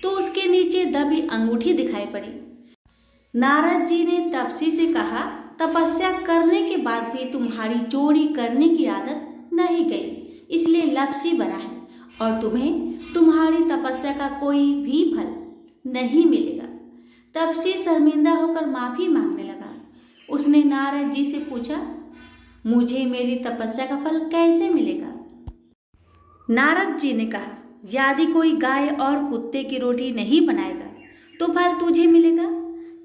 तो उसके नीचे दबी अंगूठी दिखाई पड़ी। नारद जी ने तपसी से कहा, तपस्या करने के बाद भी तुम्हारी चोरी करने की आदत नहीं गई इसलिए लापसी बना है और तुम्हें तुम्हारी तपस्या का कोई भी फल नहीं मिलेगा। तपसी शर्मिंदा होकर माफी मांगने लगा। उसने नारद जी से पूछा, मुझे मेरी तपस्या का फल कैसे मिलेगा। नारद जी ने कहा, यदि कोई गाय और कुत्ते की रोटी नहीं बनाएगा तो फल तुझे मिलेगा।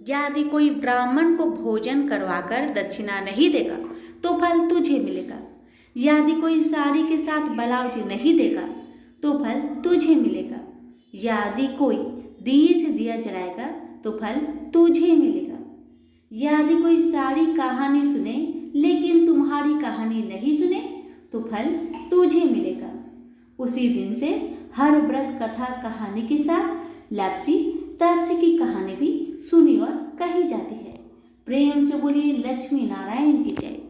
यदि कोई ब्राह्मण को भोजन करवाकर दक्षिणा नहीं देगा तो फल तुझे मिलेगा। यदि कोई साड़ी के साथ ब्लाउज नहीं देगा तो फल तुझे मिलेगा। यदि कोई दिए से दिया जलाएगा तो फल तुझे मिलेगा। यदि कोई सारी कहानी सुने लेकिन तुम्हारी कहानी नहीं सुने तो फल तुझे मिलेगा। उसी दिन से हर व्रत कथा कहानी के साथ लापसी तपसी की कहानी भी सुनी और कही जाती है। प्रेम से बोलिए लक्ष्मी नारायण की जय।